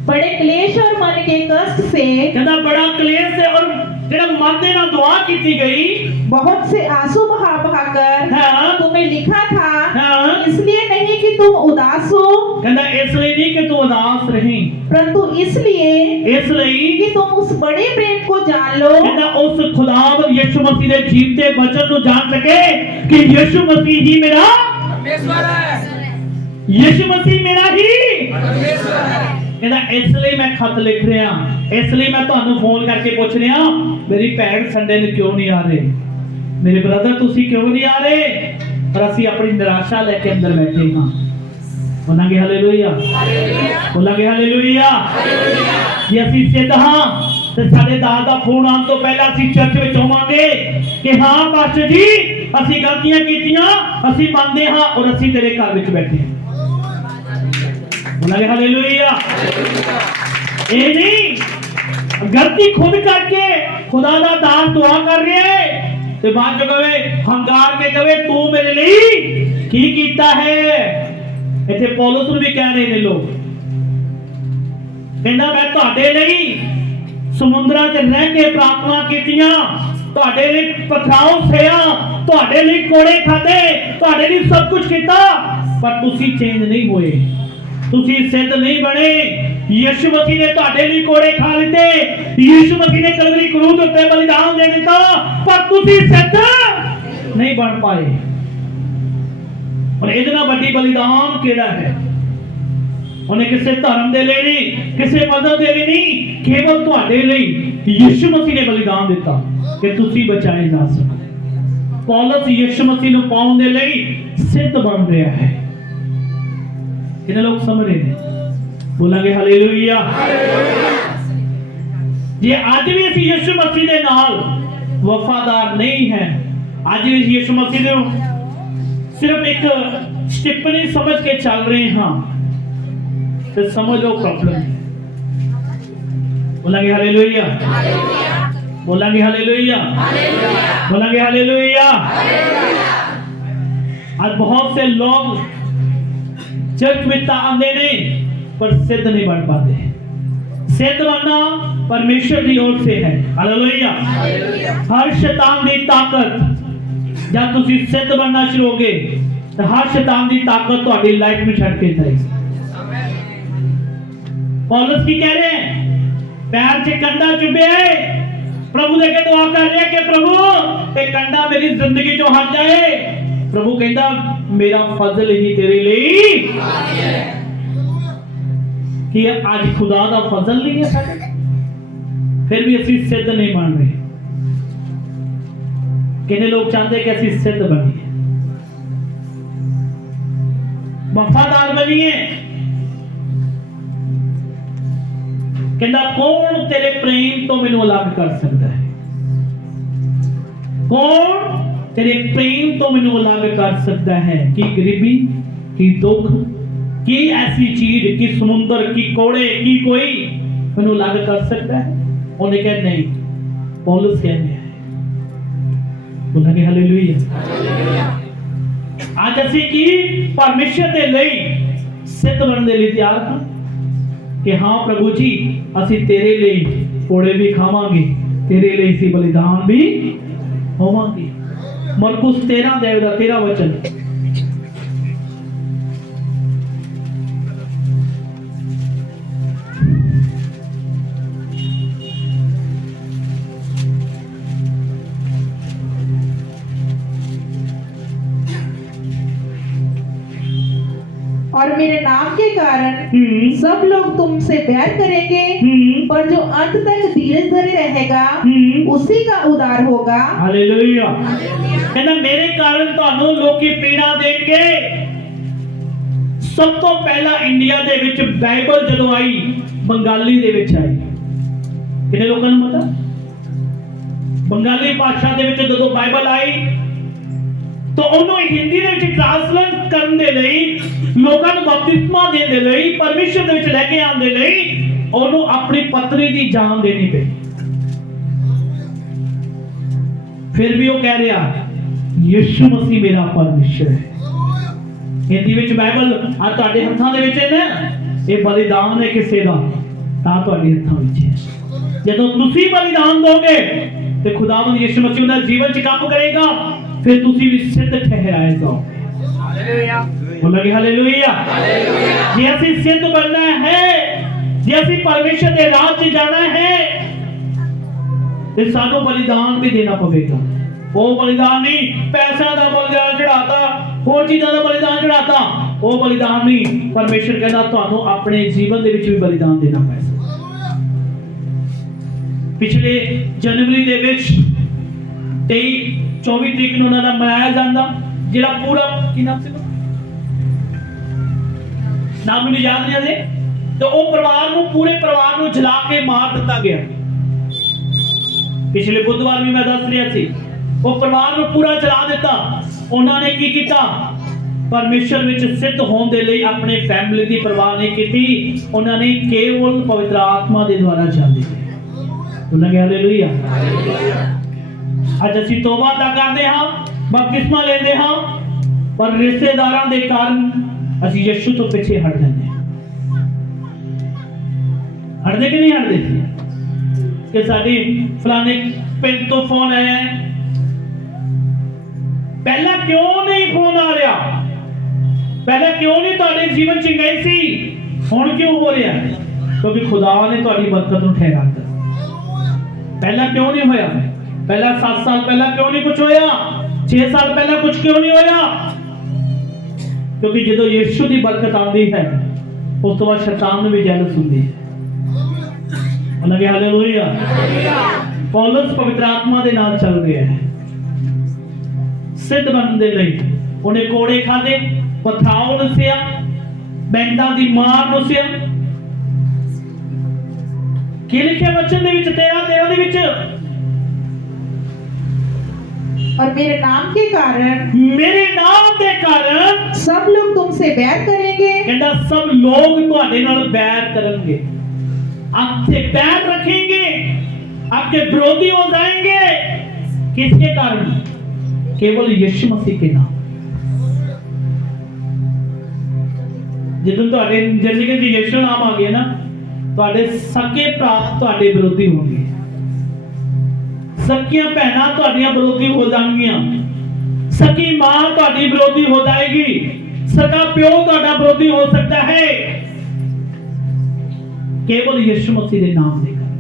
बड़े क्लेश और मन के कष्ट से ਕਹਿੰਦਾ ਬੜਾ ਕਲੇਸ਼ ਹੈ ਔਰ ਜਿਹੜਾ ਮਨ ਦੇ ਨਾਲ ਦੁਆ ਕੀਤੀ ਗਈ बहुत से आंसू बहा बहाकर हाँ, तुम्हें लिखा था। हाँ, इसलिए नहीं कि तुम उदास हो, ਕਹਿੰਦਾ ਇਸ ਲਈ ਨਹੀਂ ਕਿ ਤੂੰ ਉਦਾਸ ਰਹੀਂ, परंतु इसलिए ਇਸ ਲਈ कि तुम उस बड़े प्रेम को जान लो ਕਹਿੰਦਾ ਉਸ ਖੁਦਾਵੰਦ ਯਿਸੂ ਮਸੀਹ ਦੇ ਜੀਵਤੇ ਵਚਨ ਨੂੰ ਜਾਣ ਸਕੇ ਕਿ ਯਿਸੂ ਮਸੀਹ ਹੀ ਮੇਰਾ परमेश्वर है, ਯਿਸੂ ਮਸੀਹ ਮੇਰਾ ਹੀ परमेश्वर है। ਕਹਿੰਦਾ ਇਸ ਲਈ ਮੈਂ ਖਤ ਲਿਖ ਰਿਹਾ, ਇਸ ਲਈ ਮੈਂ ਤੁਹਾਨੂੰ ਫੋਨ ਕਰਕੇ ਪੁੱਛ ਰਿਹਾ ਮੇਰੀ ਭੈਣ ਸੰਡੇ ਨੂੰ ਕਿਉਂ ਨਹੀਂ ਆ ਰਹੇ, ਮੇਰੇ ਬ੍ਰਦਰ ਤੁਸੀਂ ਕਿਉਂ ਨਹੀਂ ਆ ਰਹੇ? ਪਰ ਅਸੀਂ ਆਪਣੀ ਨਿਰਾਸ਼ਾ ਲੈ ਕੇ ਅੰਦਰ ਬੈਠੇ ਹਾਂ। ਬੋਲਾਂਗੇ ਹਾਲੇਲੂਇਆ, ਬੋਲਾਂਗੇ ਹਾਲੇਲੂਇਆ। ਜੇ ਅਸੀਂ ਸਿੱਧ ਹਾਂ ਤੇ ਸਾਡੇ ਦਾਸ ਦਾ ਫੋਨ ਆਉਣ ਤੋਂ ਪਹਿਲਾਂ ਅਸੀਂ ਚਰਚ ਵਿੱਚ ਹੋਵਾਂਗੇ ਕਿ ਹਾਂ ਪਾਸਟਰ ਜੀ ਅਸੀਂ ਗਲਤੀਆਂ ਕੀਤੀਆਂ, ਅਸੀਂ ਮੰਨਦੇ ਹਾਂ ਔਰ ਅਸੀਂ ਤੇਰੇ ਘਰ ਵਿੱਚ ਬੈਠੇ ਹਾਂ। बोला हालेलुया। ये नहीं गलती खुद करके खुदा दा दास दुआ कर रहे हैं ते बाद जो कहे हंकार के कहे तू मेरे लिए की कीता है। इथे पौलुस ਨੂੰ ਵੀ ਕਹਿ ਰਹੇ ਨੇ ਲੋਕ, ਕਹਿੰਦਾ ਮੈਂ ਤੁਹਾਡੇ ਲਈ ਸਮੁੰਦਰਾਂ 'ਚ ਰਹਿ ਕੇ ਪ੍ਰਾਰਥਨਾ ਕੀਤੀਆਂ, ਤੁਹਾਡੇ ਲਈ ਪਥਰਾਓ ਸਿਆ, ਤੁਹਾਡੇ ਲਈ ਕੋੜੇ ਖਾਦੇ, ਤੁਹਾਡੇ ਲਈ ਸਭ ਕੁਝ ਕੀਤਾ, ਪਰ ਤੁਸੀਂ ਚੇਂਜ ਨਹੀਂ ਹੋਏ, ਤੁਸੀਂ ਸਿੱਧ ਨਹੀਂ ਬਣੇ। ਯਿਸੂ ਮਸੀਹ ਨੇ ਤੁਹਾਡੇ ਲਈ ਕੋੜੇ ਖਾ ਲਿੱਤੇ, ਯਿਸੂ ਮਸੀਹ ਨੇ ਕਲਵਰੀ ਕਰੂਸ ਉੱਤੇ ਬਲੀਦਾਨ ਦੇ ਦਿੱਤਾ, ਪਰ ਤੁਸੀਂ ਸਿੱਧ ਨਹੀਂ ਬਣ ਪਾਏ। ਔਰ ਇਹਦੇ ਨਾਲ ਵੱਡੀ ਬਲੀਦਾਨ ਕਿਹੜਾ ਹੈ? ਉਹਨੇ ਕਿਸੇ ਧਰਮ ਦੇ ਲਈ ਨਹੀਂ, ਕਿਸੇ ਮਜ਼ਹਬ ਦੇ ਲਈ ਨਹੀਂ, ਕੇਵਲ ਤੁਹਾਡੇ ਲਈ ਯਿਸੂ ਮਸੀਹ ਨੇ ਬਲੀਦਾਨ ਦਿੱਤਾ ਕਿ ਤੁਸੀਂ ਬਚਾਏ ਜਾ ਸਕੋ। ਪੌਲਸ ਯਿਸੂ ਮਸੀਹ ਨੂੰ ਪਾਉਣ ਦੇ ਲਈ ਸਿੱਧ ਬਣ ਰਿਹਾ ਹੈ। कितने लोग समझ रहे हैं? बोलेंगे हालेलुया। ये आज भी ਅਸੀਂ ਯਿਸੂ ਮਸੀਹ ਦੇ ਨਾਲ ਵਫਾਦਾਰ ਨਹੀਂ ਹੈ, ਅੱਜ ਵੀ ਯਿਸੂ ਮਸੀਹ ਨੂੰ ਸਿਰਫ ਇੱਕ ਸਟਿੱਪਣੀ ਸਮਝ ਕੇ ਚੱਲ ਰਹੇ ਹਾਂ ਤੇ ਸਮਝ ਲਓ ਪ੍ਰੋਬਲਮ। बोलेंगे हालेलुया, बोलेंगे हालेलुया, बोलेंगे हालेलुया। आज बहुत से लोग चर्च में तो आते ने पर सिद्ध नहीं बन पाते। सिद्ध बनना परमेश्वर की ओर से है। हालेलुया। हर शैतान की ताकत जब तुसी सिद्ध बनना शुरू होगे तो हर शैतान की ताकत तुम्हारी लाइफ में छड़ के जाएगी। पौलुस की कह रहे हैं पैर से कंधा चुभे है, प्रभु देके दुआ कर रहे हैं कि प्रभु ये कंधा मेरी जिंदगी चो हट जाए। प्रभु कहता मेरा फजल ही तेरे लिए कि आज खुदा का फजल नहीं है साडे, फिर भी असि सिद्ध नहीं बन रहे। कितने लोग चाहते कि असि सिद्ध बनिए, वफादार बनिए। कहता कौन तेरे प्रेम तो मैनू अलग कर सकता है? कौन तेरे प्रेम तो मैनू अलग कर सकता है? कि गरीबी, कि दुख, की ऐसी चीज कि समुंदर की कोड़े की कोई मैनू लग कर सकता है? उन्हें कहा नहीं। पौलुस कहने है, बोलेंगे हालेलुया। आज असी की परमेश्वर दे लई सिद्ध बनने दे लिए तैयार हां कि हाँ प्रभु जी असी तेरे लिए कोड़े भी खावांगे, तेरे लिए सी बलिदान भी होवांगे। मरकुस 13 देवदा 13 वचन। और मेरे नाम के कारण सब लोग तुमसे बैर करेंगे, पर जो अंत तक धीरज धरे रहेगा उसी का उद्धार होगा। हालेलुया। कहना मेरे कारण ਤੁਹਾਨੂੰ ਲੋਕੀ ਪੀੜਾ ਦੇਣਗੇ। ਸਭ ਤੋਂ ਪਹਿਲਾਂ ਇੰਡੀਆ ਦੇ ਵਿੱਚ ਬਾਈਬਲ ਜਦੋਂ ਆਈ ਬੰਗਾਲੀ ਦੇ ਵਿੱਚ ਆਈ। ਕਿਹਨੇ ਲੋਕਾਂ ਨੂੰ ਪਤਾ? ਬੰਗਾਲੀ ਭਾਸ਼ਾ ਦੇ ਵਿੱਚ ਜਦੋਂ ਬਾਈਬਲ ਆਈ ਤਾਂ ਉਹਨੂੰ ਹਿੰਦੀ ਦੇ ਵਿੱਚ ਟ੍ਰਾਂਸਲੇਟ ਕਰਨ ਦੇ ਲਈ, ਲੋਕਾਂ ਨੂੰ ਬਪਤਿਸਮਾ ਦੇਣ ਦੇ ਲਈ, ਪਰਮੇਸ਼ਰ ਦੇ ਵਿੱਚ ਲੈ ਕੇ ਆਉਣ ਦੇ ਲਈ ਉਹਨੂੰ ਆਪਣੀ ਪਤਨੀ ਦੀ ਜਾਨ ਦੇਣੀ ਪਈ। ਫਿਰ ਵੀ ਉਹ ਕਹਿ ਰਿਹਾ ਯਿਸੂ ਮਸੀਹ ਮੇਰਾ ਪਰਮੇਸ਼ਰ ਹੈ। ਹਿੰਦੀ ਵਿੱਚ ਬਾਈਬਲ ਆ ਤੁਹਾਡੇ ਹੱਥਾਂ ਦੇ ਵਿੱਚ ਹੈ ਨਾ, ਇਹ ਬਲੀਦਾਨ ਹੈ ਕਿਸੇ ਦਾ, ਤਾਂ ਤੁਹਾਡੇ ਹੱਥਾਂ ਵਿੱਚ ਹੈ। ਜਦੋਂ ਤੁਸੀਂ ਬਲੀਦਾਨ ਦੋਗੇ ਤੇ ਖੁਦਾਵੰਦ ਯਿਸੂ ਮਸੀਹ ਉਹਦਾ ਜੀਵਨ 'ਚ ਕੰਮ ਕਰੇਗਾ, फिर तुसी भी सिद्ध ठहराए जाओ। हालेलुया। बोलोगे हालेलुया। जे असी सिद्ध बनना है, जे असी परमेश्वर दे राज च जाना है, ते सानू बलिदान भी देना पवेगा। वो बलिदान नहीं पैसा दा बलिदान चढ़ाता, होर चीज़ां दा बलिदान चढ़ाता, वो बलिदान नहीं। परमेश्वर कहता तुहानू अपने जीवन दे विच भी बलिदान देना पैसा। पिछले जनवरी दे विच 24 तरीक ਨੂੰ ਉਹਨਾਂ ਦਾ ਮਨਾਇਆ ਜਾਂਦਾ, ਜਿਹੜਾ ਪੂਰਾ ਕੀ ਨਾਮ ਸੀ ਨਾਮ ਮੈਨੂੰ ਯਾਦ ਨਹੀਂ ਆਦੇ, ਤੇ ਉਹ ਪਰਿਵਾਰ ਨੂੰ ਪੂਰੇ ਪਰਿਵਾਰ ਨੂੰ ਜਲਾ ਕੇ ਮਾਰ ਦਿੱਤਾ ਗਿਆ। ਪਿਛਲੇ ਬੁੱਧਵਾਰ ਵੀ ਮੈਂ ਦੱਸ ਰਿਹਾ ਸੀ, ਉਹ ਪਰਿਵਾਰ ਨੂੰ ਪੂਰਾ ਜਲਾ ਦਿੱਤਾ। ਉਹਨਾਂ ਨੇ ਕੀ ਕੀਤਾ? ਪਰਮੇਸ਼ਰ ਵਿੱਚ ਸਿੱਧ ਹੋਣ ਦੇ ਲਈ ਆਪਣੀ ਫੈਮਿਲੀ ਦੀ ਪਰਵਾਹ ਨਹੀਂ ਕੀਤੀ। ਉਹਨਾਂ ਨੇ ਕੇਵਲ ਪਵਿੱਤਰ ਆਤਮਾ ਦੇ ਦੁਆਰਾ ਚੱਲਦੇ ਗਏ। ਬੋਲਾਂਗੇ ਹਾਲੇਲੂਇਆ। ਅੱਜ ਅਸੀਂ ਤੋਬਾ ਤਾਂ ਕਰਦੇ ਹਾਂ, ਬਪਤਿਸਮਾ ਲੈਂਦੇ ਹਾਂ, ਪਰ ਰਿਸ਼ਤੇਦਾਰਾਂ ਦੇ ਕਾਰਨ ਅਸੀਂ ਯਿਸੂ ਤੋਂ ਪਿੱਛੇ ਹਟ ਜਾਂਦੇ ਹਾਂ। ਹਟਦੇ ਕਿ ਨਹੀਂ ਹਟਦੇ? ਕਿ ਸਾਡੀ ਫਲਾਣੇ ਪਿੰਡ ਤੋਂ ਫੋਨ ਆਇਆ ਹੈ, ਪਹਿਲਾਂ ਕਿਉਂ ਨਹੀਂ ਫੋਨ ਆ ਰਿਹਾ? ਪਹਿਲਾਂ ਕਿਉਂ ਨਹੀਂ ਤੁਹਾਡੇ ਜੀਵਨ ਚ ਗਈ ਸੀ, ਹੁਣ ਕਿਉਂ ਹੋ ਰਿਹਾ? ਕਿਉਂਕਿ ਖੁਦਾ ਨੇ ਤੁਹਾਡੀ ਬਰਕਤ ਨੂੰ ਠਹਿਰਾ ਦਿੱਤਾ। ਪਹਿਲਾਂ ਕਿਉਂ ਨਹੀਂ ਹੋਇਆ? पहला 7 साल पहला क्यों नहीं कुछ होया? 6 साल पहला कुछ क्यों नहीं होया? क्योंकि जो यीशु की बरकत आती है उस तो बाद शैतान भी जेलस होती है। लगे हालेलुया। पौलुस पवित्र आत्मा के नाल चल रहा है सिद्ध बनने दे लई। उन्हें कोड़े खादे, पथराव नसिया, बैंडा की मार नसिया। की लिखिया वचन दे विच 13 दे विच? और मेरे नाम के कारण सब लोग तुमसे बैर करेंगे। कहता सब लोग तुम्हारे नाल बैर करेंगे, आपसे बैर रखेंगे, आपके विरोधी हो जाएंगे। किसके कारण? केवल यीशु मसीह के नाम। ਜਦੋਂ ਤੁਹਾਡੇ ਜ਼ਿੰਦਗੀ 'ਚ ਯਿਸੂ ਨਾਮ ਆ ਗਿਆ ਨਾ, ਤੁਹਾਡੇ ਸਕੇ ਭਰਾ ਤੁਹਾਡੇ ਵਿਰੋਧੀ ਹੋਣਗੇ, ਸਕਿਆਂ ਭੈਣਾਂ ਤੁਹਾਡੀਆਂ ਵਿਰੋਧੀ ਹੋ ਜਾਣਗੀਆਂ, ਸਕੀ ਮਾਂ ਤੁਹਾਡੀ ਵਿਰੋਧੀ ਹੋ ਜਾਏਗੀ, ਸਕਾ ਪਿਓ ਤੁਹਾਡਾ ਵਿਰੋਧੀ ਹੋ ਸਕਦਾ ਹੈ, ਕੇਵਲ ਯਿਸੂ ਮਸੀਹ ਦੇ ਨਾਮ ਦੇ ਕਾਰਨ।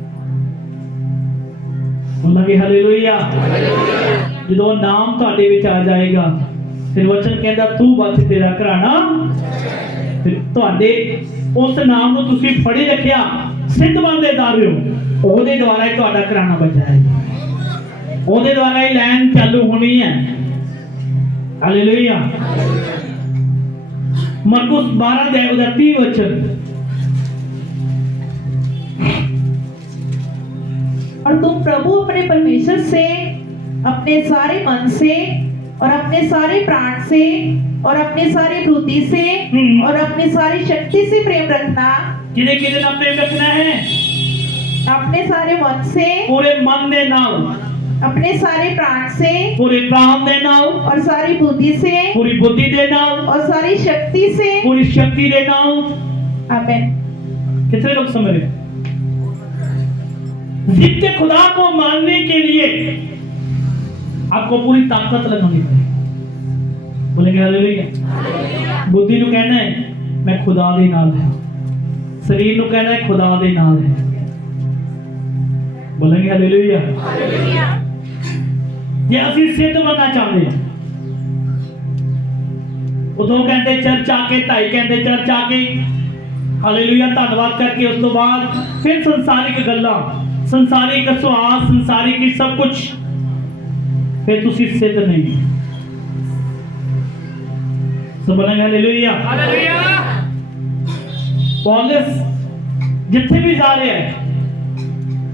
ਬੋਲਾਂਗੇ ਹਾਲੇਲੂਇਆ। ਜਦੋਂ ਨਾਮ ਤੁਹਾਡੇ ਵਿੱਚ ਆ ਜਾਏਗਾ, ਫਿਰ ਵਚਨ ਕਹਿੰਦਾ ਤੂੰ ਬਚ ਤੇਰਾ ਘਰਾਣਾ। ਫਿਰ ਤੁਹਾਡੇ ਉਸ ਨਾਮ ਨੂੰ ਤੁਸੀਂ ਫੜੀ ਰੱਖਿਆ, ਸਿੱਧ ਬਣਦੇ ਜਾ ਰਹੇ ਹੋ, ਉਹਦੇ ਦੁਆਰਾ ਹੀ ਤੁਹਾਡਾ ਘਰਾਣਾ ਬਚਾਏਗਾ, ਉਹਦੇ ਦੁਆਰਾ ਹੀ ਲਾਈਨ ਚਾਲੂ ਹੋਣੀ ਹੈ। हालेलुया। मरकुस 12:30 वचन। और तुम प्रभु अपने परमेश्वर से अपने सारे मन से, और अपने सारे प्राण से और अपने सारी बुद्धि से और अपनी सारी शक्ति से प्रेम रखना। किने किने नाल प्रेम रखना है? अपने सारे मन से, पूरे मन दे नाल, अपने सारे प्राण से, पूरे प्राण दे नाल, और सारी बुद्धि से, पूरी बुद्धि दे नाल, और सारी शक्ति से। पूरी शक्ति दे नाल। आमीन। कितने लोग समझ रहे? जितने खुदा को मानने के लिए आपको पूरी ताकत लगानी पड़ेगी। बोलेंगे हालेलुया। बुद्धि नु कहना है मैं खुदा दे नाल है, शरीर नु कहना है खुदा दे नाल है। बोलेंगे हालेलुया। जे ਅਸੀਂ सिद्ध बनना चाहते हैं, उदों कहते चर्च आके, ढाई कहते चर्च आके हालेलुया धन्यवाद करके उस तो बाद फिर संसारिक गल्लां, संसारिक सुहास, संसारिक सब कुछ, फिर तुसी सिद्ध नहीं। सब बोलेंगे हालेलुया। हालेलुया। पौलुस जिथे भी जा रहे हैं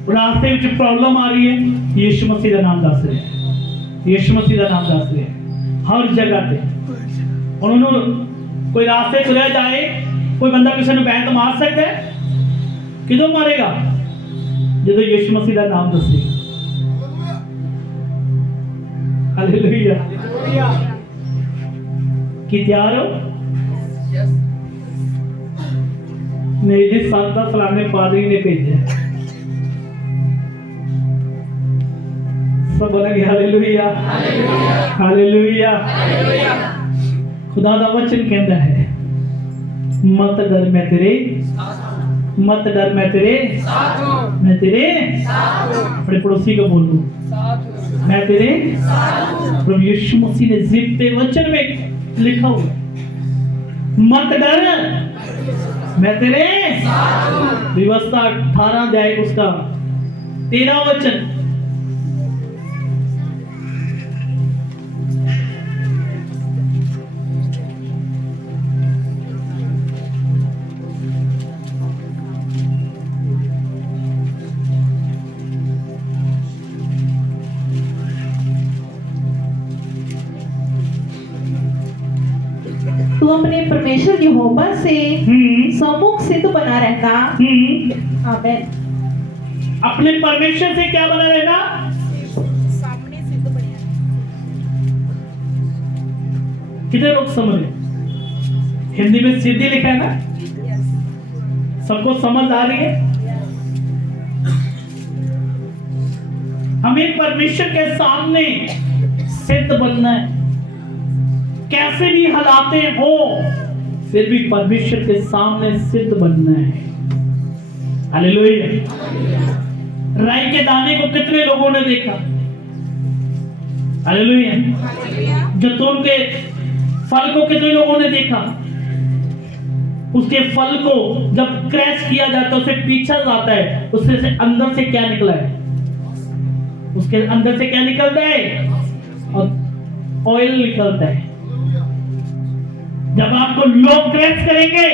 रास्ते में प्रॉब्लम आ रही है, यीशु मसीह का नाम दस रहे हैं, यीशु मसीह का नाम दस रहे हैं हर जगह पे। उन्होंने कोई रास्ते चले जाए, कोई बंदा किसी ने बैंत मार सकता है? किदों मारेगा? जो यीशु मसीह का नाम दसेगा। हालेलुया। कि तैयार हो? मेरे जी संत फलाने पादरी ने भेजा। सब बोलेंगे हालेलुया। हालेलुया। खुदा दा वचन कहता है मत डर मैं तेरे, मत डर मैं तेरे साथ हूं, मैं तेरे साथ हूं, अपने पड़ोसी को बोल दो साथ हूं, मैं तेरे। साथ हूं। प्रभु यीशु मसीह ने जिब्बे वचन में लिखा हुआ है, मत डर मैं तेरे साथ हूं। व्यवस्था 18 अध्याय उसका 13 वचन। तू अपने परमेश्वर यहोवा से सम्मुख सिद्ध बना रहना। आमीन। अपने परमेश्वर से क्या बना रहना? सामने सिद्ध बना। कितने लोग समझ रहे? हिंदी में सिद्धि लिखा है ना, सबको समझ आ रही है? हमें परमेश्वर के सामने सिद्ध बनना है, कैसे भी हालाते हो फिर भी परमेश्वर के सामने सिद्ध बनना है। हालेलुया। राई के दाने को कितने लोगों ने देखा? हालेलुया। जैतून के फल को कितने लोगों ने देखा? उसके फल को जब क्रैश किया जाता है, उसे पीछा जाता है, उससे से अंदर से क्या निकला है? उसके अंदर से क्या निकलता है? और ऑयल निकलता है। जब आपको लोग क्रैश करेंगे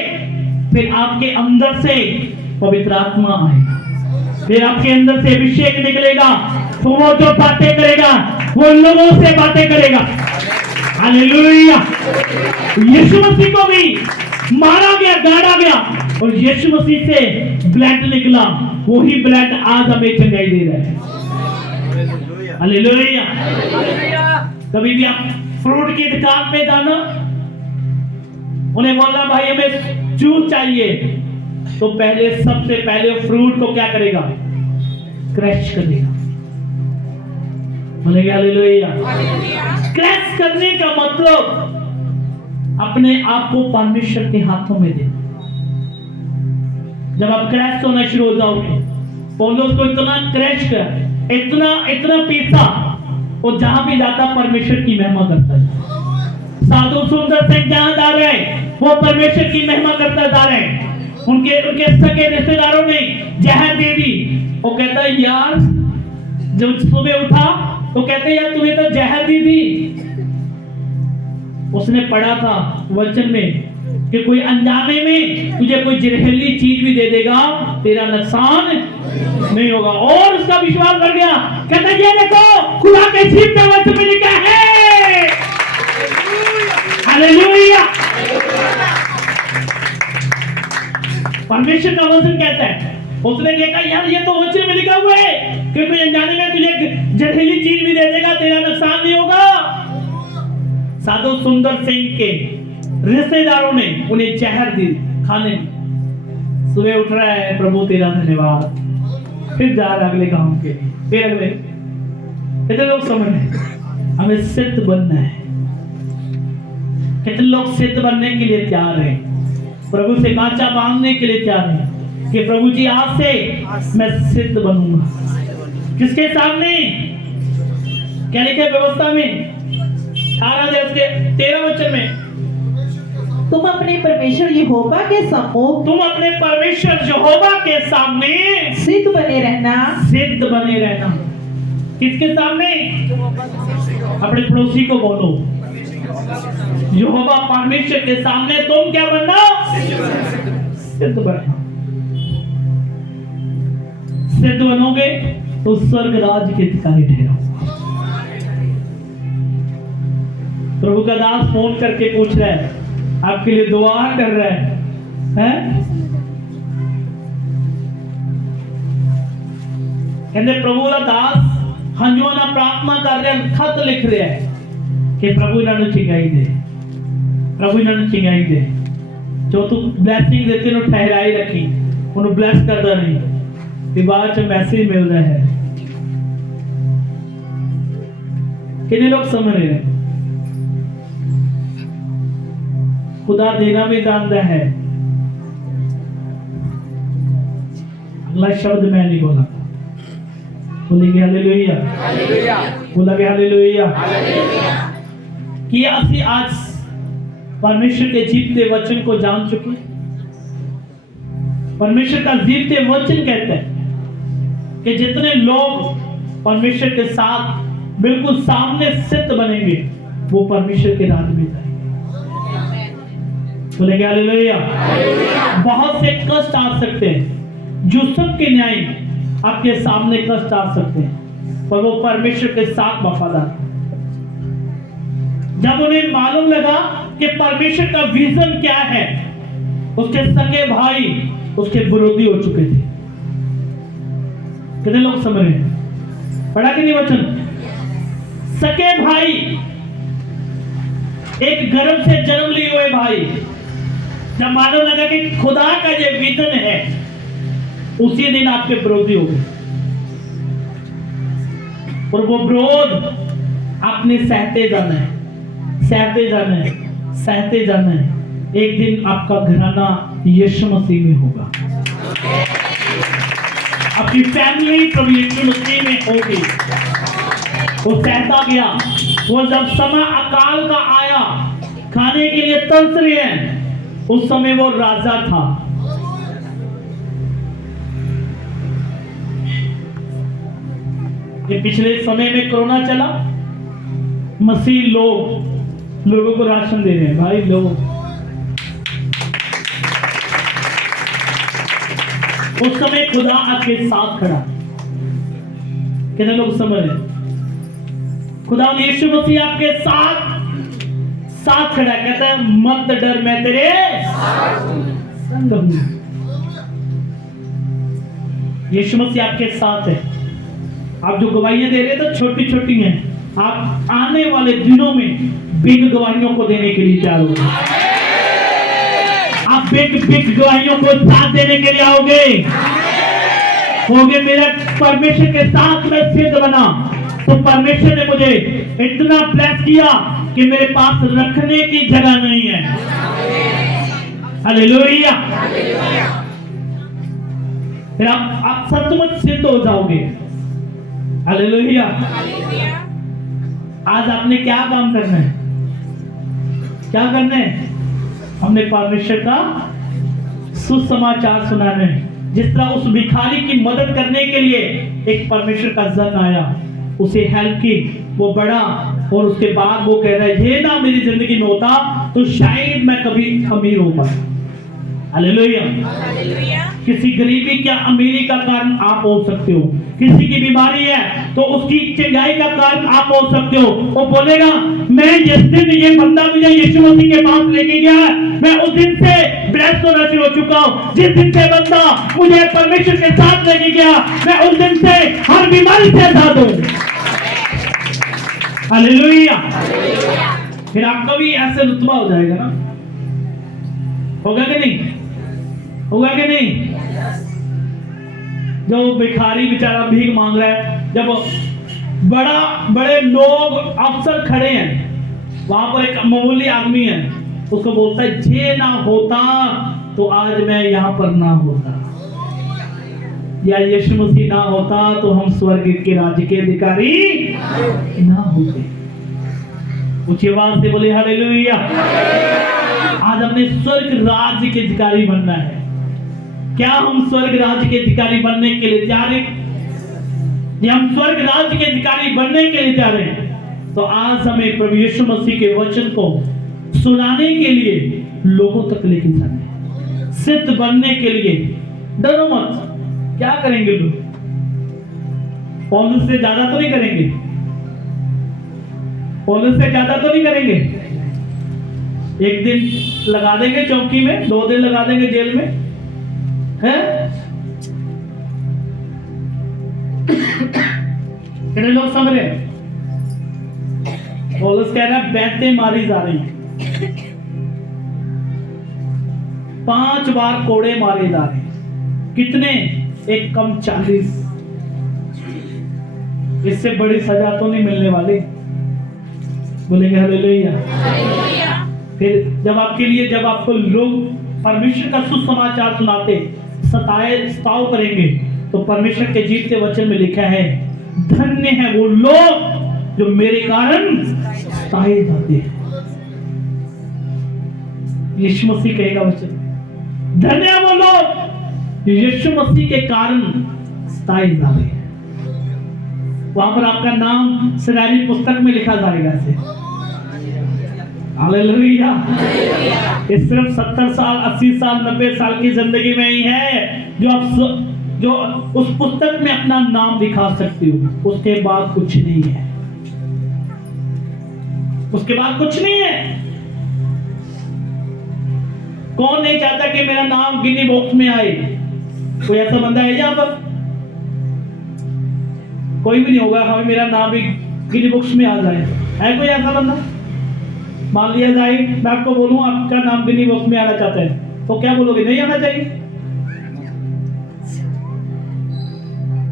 फिर आपके अंदर से पवित्र आत्मा आएगा, फिर आपके अंदर से अभिषेक निकलेगा, तो वो जो बातें करेगा वो लोगों से बातें करेगा। हालेलुया। यीशु मसीह को भी मारा गया, गाड़ा गया और यीशु मसीह से ब्लड निकला, वही ब्लड आज हमें चंगाई दे रहा है। हालेलुया। कभी भी आप फ्रूट की दुकान पे जाना, उन्हें बोलना भाई हमें जूस चाहिए, तो पहले सबसे पहले फ्रूट को क्या करेगा? क्रश करेगा। बोलेगा हालेलुया। क्रश करने का मतलब अपने आप को परमेश्वर के हाथों में देना। जब आप क्रश होना शुरू हो जाओगे, पौलुस को इतना क्रश कर, इतना इतना पीसा, और जहां भी जाता परमेश्वर की महिमा करता है। साधु सुंदर सिंह जहां जा रहे हैं वो परमेश्वर की महिमा करता जा रहे हैं। उनके सके रिश्तेदारों ने जहर दे दी, वो कहता है यार, जब सुबह उठा तो कहते यार तूने तो जहर दी थी। उसने पढ़ा था वचन में कि कोई अनजाने में तुझे कोई जहरीली चीज भी दे देगा, तेरा नुकसान नहीं होगा, और उसका विश्वास बढ़ गया। कहता ये देखो खुदा के जीव के वचन में लिखा है हालेलुया। परमेश्वर का वचन कहता है, उसने देखा यार ये तो वचन में लिखा हुआ है कि कोई अनजाने में तुझे जहरीली चीज भी दे देगा, तेरा नुकसान नहीं होगा। साधु सुंदर सिंह के रिश्तेदारों ने उन्हें जहर दी खाने में। सुबह उठ रहा है, प्रभु तेरा धन्यवाद, फिर जा रहा अगले काम के लिए, फिर अगले। कितने लोग समझ रहे हमें सिद्ध बनना है? कितने लोग सिद्ध बनने के लिए तैयार हैं? प्रभु से वाचा बांधने के लिए तैयार हैं कि प्रभु जी आज से मैं सिद्ध बनूंगा। किसके सामने? क्या लिखा है व्यवस्था में? 13 वचन में, तुम अपने परमेश्वर यहोवा के सम्मुख तुम अपने परमेश्वर यहोवा के सामने सिद्ध बने रहना। सिद्ध बने रहना। किसके सामने? अपने पड़ोसी को बोलो, यहोवा परमेश्वर के सामने तुम क्या बनना? सिद्ध बनना। सिद्ध बनोगे तो स्वर्ग राज के अधिकारी ठहरोगे। प्रभु का दास फोन करके पूछ रहा है, आपके लिए दुआ कर रहा है? कहते प्रभु का दास हंजुआना प्रार्थना कर रहे हैं, खत लिख रहे हैं कि प्रभु इन्होंने चिंगाई दे, प्रभु इन्होंने चिंगाई दे। जो तू ब्लैसिंग देते नो ठहराई रखी, उन्हें ब्लैस करता नहीं। फिर बाद च मैसेज मिल रहा है। कितने लोग समझ रहे हैं? खुदा देना भी जानता है। अगला शब्द मैं नहीं बोला, बोलेंगे हालेलुया, बोलेंगे हालेलुया। कि असि आज परमेश्वर के जीवते वचन को जान चुके। परमेश्वर का जीवते वचन कहते हैं कि जितने लोग परमेश्वर के साथ बिल्कुल सामने सिद्ध बनेंगे, वो परमेश्वर के राज्य में जाएंगे। बोलेंगे हालेलुया। बहुत से कष्ट आ सकते हैं, जो सबके न्याय आपके सामने कष्ट आ सकते हैं, पर वो परमेश्वर के साथ वफादार। जब उन्हें मालूम लगा कि परमेश्वर का विजन क्या है, उसके सगे भाई उसके विरोधी हो चुके थे। कितने लोग समझ रहे हैं? पढ़ा कि नहीं वचन? सगे भाई, एक गर्भ से जन्म लिए हुए भाई, जब मालूम लगा कि खुदा का ये विजन है, उसी दिन आपके विरोधी हो गए। और वो विरोध आपने सहते जाना है, सहते जाना है, सहते जाना है। एक दिन आपका घराना यीशु मसीह में होगा, आपकी फैमिली प्रभु यीशु मसीह में होगी। वो सहता गया। वो जब समय अकाल का आया, खाने के लिए तरस रहे हैं, उस समय वो राजा था। ये पिछले समय में कोरोना चला, मसीह लोगों को राशन दे रहे हैं। भाई लोग उस समय खुदा आपके साथ खड़ा। कितने लोग समझ रहे? खुदा यीशु मसीह आपके साथ खड़ा, कहता है मत डर, मैं तेरे संग हूं। यीशु मसीह आपके साथ है। आप जो गवाहियां दे रहे हैं तो छोटी छोटी हैं, आप आने वाले दिनों में बिग गवाहियों को देने के लिए तैयार होंगे। आप बिग गवाहियों को साथ देने के लिए आओगे। होगे मेरे परमेश्वर के साथ मैं सिद्ध बना, तो परमेश्वर ने मुझे इतना ब्लेस किया कि मेरे पास रखने की जगह नहीं है। हालेलुया। फिर आप सचमुच सिद्ध हो जाओगे। हालेलुया। आज आपने क्या काम करना है? क्या करना है? हमने परमेश्वर का सुसमाचार सुनाना है। जिस तरह उस भिखारी की मदद करने के लिए एक परमेश्वर का जन आया, उसे हेल्प की, वो बड़ा, और उसके बाद वो कह रहा है ये ना मेरी जिंदगी में होता तो शायद मैं कभी अमीर हो पाता। हालेलुया। किसी गरीबी क्या अमीरी का कारण आप हो सकते हो। किसी की बीमारी है तो उसकी चंगाई का कारण आप हो सकते हो। वो बोलेगा मैं जिस दिन ये बंदा मुझे यीशु मसीह के पास लेके गया मैं उस दिन से ब्लेस्ड होना शुरू हो चुका हूँ। जिस दिन से बंदा मुझे परमेश्वर के साथ लेके गया मैं उस दिन से हर बीमारी से आजाद हूँ। हालेलुया। फिर आपका भी ऐसे रुतबा हो जाएगा ना, होगा कि नहीं, होगा कि नहीं। जो भिखारी बेचारा भीख मांग रहा है, जब बड़े लोग अफसर खड़े हैं वहां पर एक मामूली आदमी है उसको बोलता है ये ना होता तो आज मैं यहाँ पर ना होता, या यीशु मसीह ना होता तो हम स्वर्ग के राज्य के अधिकारी ना होते। ऊंची आवाज से बोले हालेलुया। आज हमने स्वर्ग राज्य के अधिकारी बनना है। क्या हम स्वर्ग राज्य के अधिकारी बनने के लिए तैयार हैं? ये हम स्वर्ग राज्य के अधिकारी बनने के लिए तैयार हैं तो आज हमें प्रभु यीशु मसीह के वचन को सुनाने के लिए लोगों तक लेके जाना है, सिद्ध बनने के लिए। डरो मत। क्या करेंगे लोग? पौलुस से ज्यादा तो नहीं करेंगे, पौलुस से ज्यादा तो नहीं करेंगे। एक दिन लगा देंगे चौकी में, 2 दिन लगा देंगे जेल में, है? कितने लोग समझ रहे हैं? पौलुस कह रहा है बैठे मारी जा रही हैं, 5 बार कोड़े मारे जा रहे हैं। कितने? एक कम 40। इससे बड़ी सजा तो नहीं मिलने वाली। बोलेंगे हालेलुया। फिर जब आपके लिए जब आपको लोग परमेश्वर का सुसमाचार सुनाते सताव करेंगे तो परमेश्वर के जीवते वचन में लिखा है धन्य है वो लोग जो मेरे कारण सताए जाते हैं। यीशु मसीह कहेगा वचन, धन्य है वो लोग जो यीशु मसीह के कारण सताए जाते हैं। वहां पर आपका नाम सरारी पुस्तक में लिखा जाएगा ऐसे। हालेलुया। ये सिर्फ 70 साल 80 साल 90 साल की जिंदगी में ही है जो उस पुस्तक में अपना नाम दिखा सकते हो। उसके बाद कुछ नहीं है, उसके बाद कुछ नहीं है। कौन नहीं चाहता कि मेरा नाम गिनी बॉक्स में आए? कोई ऐसा बंदा है यहाँ पर? कोई भी नहीं होगा हमें मेरा नाम भी गिनी बुक्स में आ जाए। है कोई ऐसा बंदा? मान लिया जाए मैं आपको बोलूं आपका नाम गिनी बुक्स में आना चाहता है तो क्या बोलोगे? नहीं आना चाहिए।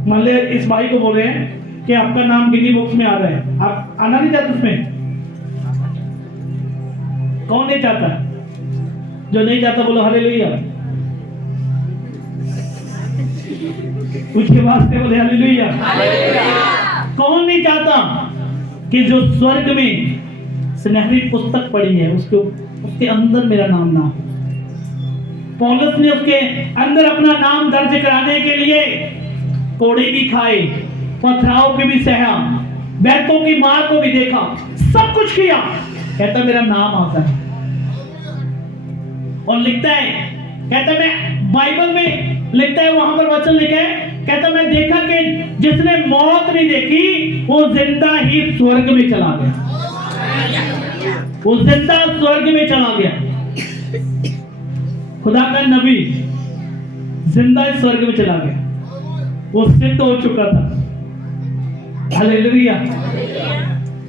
मान लिया इस भाई को बोल रहे हैं कि आपका नाम गिनी बुक्स में आ रहा है, आप आना नहीं चाहते उसमें? कौन नहीं चाहता? जो नहीं चाहता बोलो हालेलुया। उसके बाद से बोले हालेलुया। कौन नहीं चाहता कि जो स्वर्ग में सुनहरी पुस्तक पड़ी है उसके अंदर मेरा नाम ना हो? पौलुस ने उसके अंदर अपना नाम दर्ज कराने के लिए कोड़े भी खाए, पथराव भी सहा, बैतों की मार को भी देखा, सब कुछ किया। कहता मेरा नाम आता है और लिखता है, कहता मैं बाइबल में लिखता है, वहां पर वचन लिखा है, कहता मैं देखा कि जिसने मौत नहीं देखी वो जिंदा ही स्वर्ग में चला गया, वो जिंदा स्वर्ग में चला गया। खुदा का नबी जिंदा स्वर्ग में चला गया, वो सिद्ध हो चुका था। हालेलुया।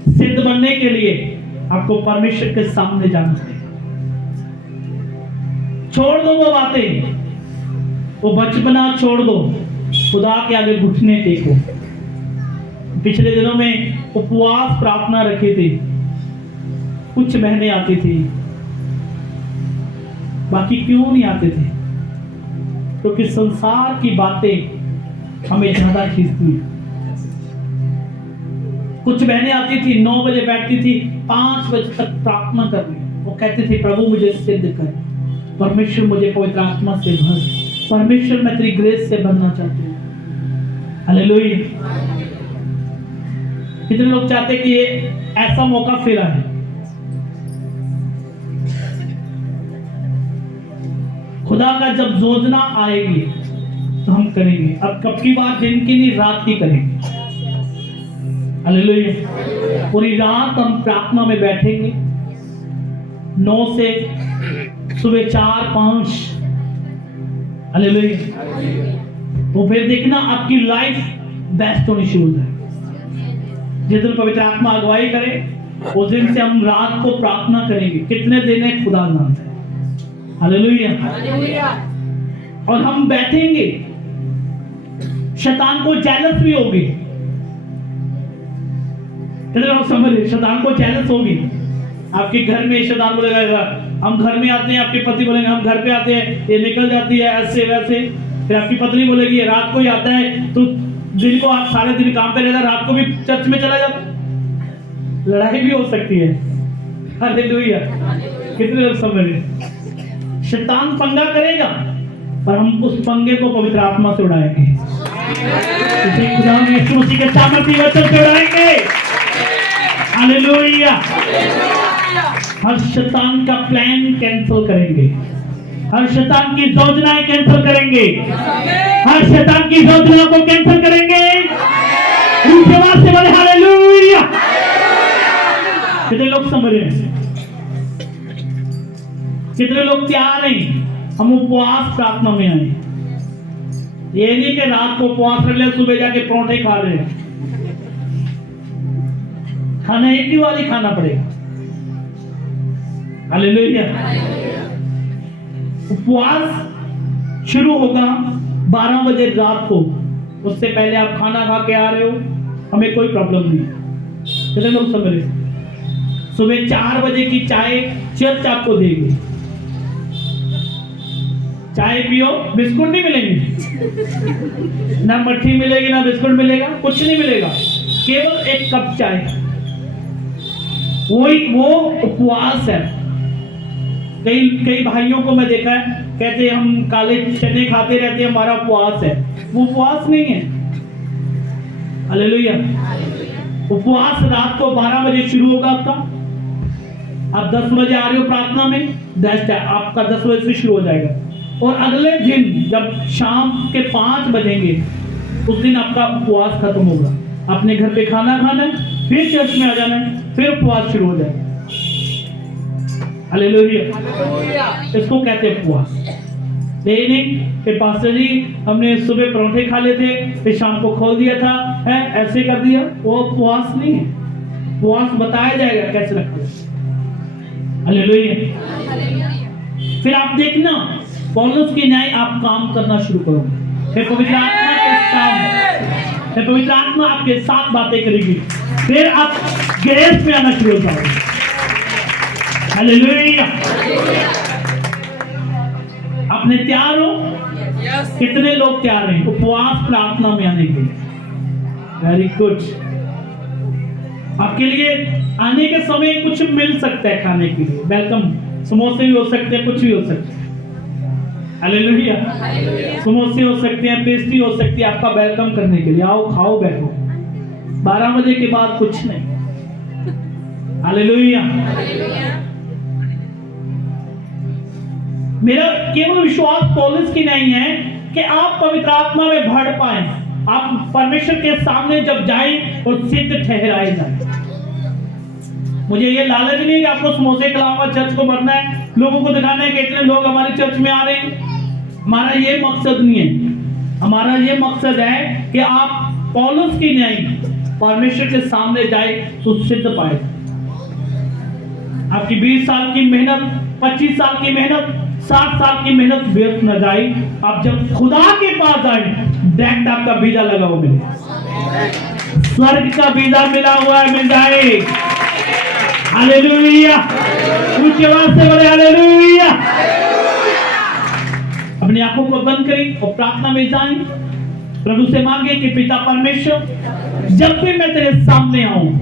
सिद्ध बनने के लिए आपको परमेश्वर के सामने जाना है। छोड़ दो वो बातें, वो बचपना छोड़ दो, खुदा के आगे घुटने टेको। पिछले दिनों में उपवास प्रार्थना रखी थी, कुछ बहनें आती थी, बाकी क्यों नहीं आते थे? क्योंकि संसार की बातें हमें ज्यादा खींचती हैं। कुछ बहनें आती थी 9 बजे बैठती थी, 5 बजे तक प्रार्थना करनी। वो कहती थी प्रभु मुझे सिद्ध कर, परमेश्वर मुझे पवित्र आत्मा से भर, परमेश्वर मैं तेरी ग्रेस से भरना चाहती हूँ। हालेलुया। कितने लोग चाहते कि ये ऐसा मौका फिर आए? खुदा का जब योजना आएगी तो हम करेंगे। अब कब की बात दिन की नहीं, रात की करेंगे। हालेलुया। पूरी रात हम प्रार्थना में बैठेंगे 9 से सुबह 4-5। हालेलुया। तो फिर देखना आपकी लाइफ बेस्ट होनी शुरू हो जाए। जिस दिन पवित्र आत्मा अगुवाई करे उस दिन से हम रात को प्रार्थना करेंगे। कितने दिन है खुदा जानता है। हालेलुया। और हम बैठेंगे, शैतान को जेलस भी होगी। कितने लोग समझ रहे? शैतान को जेलस होगी। आपके घर में शैतान बोलेगा, हम घर में आते हैं, आपके पति बोलेंगे हम घर पे आते हैं, ये निकल जाती है ऐसे वैसे। फिर आपकी पत्नी बोलेगी रात को ही आता है, तो दिन को आप सारे दिन काम पे रहता, रात को भी चर्च में चला जाता। लड़ाई भी हो सकती है। हालेलुया। कितने लोग समझ रहे? शैतान पंगा करेगा पर हम उस पंगे को पवित्र आत्मा से उड़ाएंगे। इसे खुदा ने यीशु मसीह के सामर्थ्य वचन से उड़ाएंगे। हालेलुया। हर शैतान का प्लान कैंसिल करेंगे। हर शैतान की योजनाएं कैंसिल करेंगे। हर शैतान की योजना को कैंसिल करेंगे। ऊंची आवाज से बोले हालेलुया। कितने लोग समझ रहे हैं? कितने लोग तैयार हैं? हम उपवास प्रार्थना में आए। ये नहीं कि रात को उपवास रख ले, सुबह जाके परोठे खा रहे हैं। खाना एक ही वाली खाना पड़ेगा। हालेलुया। उपवास शुरू होगा 12 बजे रात को। उससे पहले आप खाना खा के आ रहे हो, हमें कोई प्रॉब्लम नहीं। कितने लोग समझ रहे? सुबह 4 बजे की चाय चर्च आपको देगी। चाय पियो, बिस्कुट नहीं मिलेंगे, ना मट्ठी मिलेगी ना बिस्कुट मिलेगा, कुछ नहीं मिलेगा, केवल एक कप चाय। वो उपवास है। कई भाइयों को मैं देखा है, कहते हम काले चने खाते रहते हैं, हमारा उपवास है। वो उपवास नहीं है। हालेलुया। उपवास रात को 12 बजे शुरू होगा आपका। आप 10 बजे आ रहे हो प्रार्थना में, बेस्ट है, आपका 10 बजे से शुरू हो जाएगा। और अगले दिन जब शाम के 5 बजेंगे उस दिन आपका उपवास खत्म होगा। अपने घर पे खाना खाना है, फिर चर्च में आ जाना है, फिर उपवास शुरू हो जाएगा। हालेलुया। इसको कहते हैं उपवास। नहीं फिर पास्टर जी हमने सुबह परोठे खा लिए थे, फिर शाम को खोल दिया था, है ऐसे कर दिया, वो उपवास नहीं है। उपवास बताया जाएगा कैसे रखना है। हालेलुया। फिर आप देखना पौलुस की न्याय आप काम करना शुरू करोगे। फिर पवित्र आत्मा के साथ, फिर पवित्र आत्मा आपके साथ बातें करेगी। फिर आप ग्रेस में आना शुरू हो जाओगे। हालेलुया। अपने तैयार हो? कितने लोग तैयार हैं उपवास प्रार्थना में आने के लिए? Very good. आपके लिए आने के समय कुछ मिल सकता है खाने के लिए। वेलकम। समोसे भी हो सकते हैं, कुछ भी हो सकता है। हालेलुया। समोसे हो सकते हैं, पेस्ट्री हो सकती है, आपका वेलकम करने के लिए। आओ खाओ बैठो। 12 बजे के बाद कुछ नहीं। हालेलुया। मेरा केवल विश्वास पौलुस की नहीं है कि आप पवित्र आत्मा में बढ़ पाए, आप परमेश्वर के सामने जब जाएं और सिद्ध ठहराए जाएं। मुझे ये लालच नहीं है कि आपको समोसे खिलाऊंगा, चर्च को भरना है, लोगों को दिखाना है कि इतने लोग हमारे चर्च में आ रहे हैं। हमारा ये मकसद नहीं है। हमारा ये मकसद है कि आप पौलुस की नहीं, परमेश्वर के सामने जाए तो सिद्ध पाए। आपकी 20 साल की मेहनत, 25 साल की मेहनत, 60 साल की मेहनत व्यर्थ न जाए। आप जब खुदा के पास जाए, डायरेक्ट आपका वीजा लगा हुआ मिले, स्वर्ग का वीजा मिला हुआ है, मिल जाए। हालेलुया। ऊंची आवाज से बोले हालेलुया। अपनी आंखों को बंद करें और प्रार्थना में जाएं। प्रभु से मांगे कि पिता परमेश्वर, जब भी मैं तेरे सामने आऊं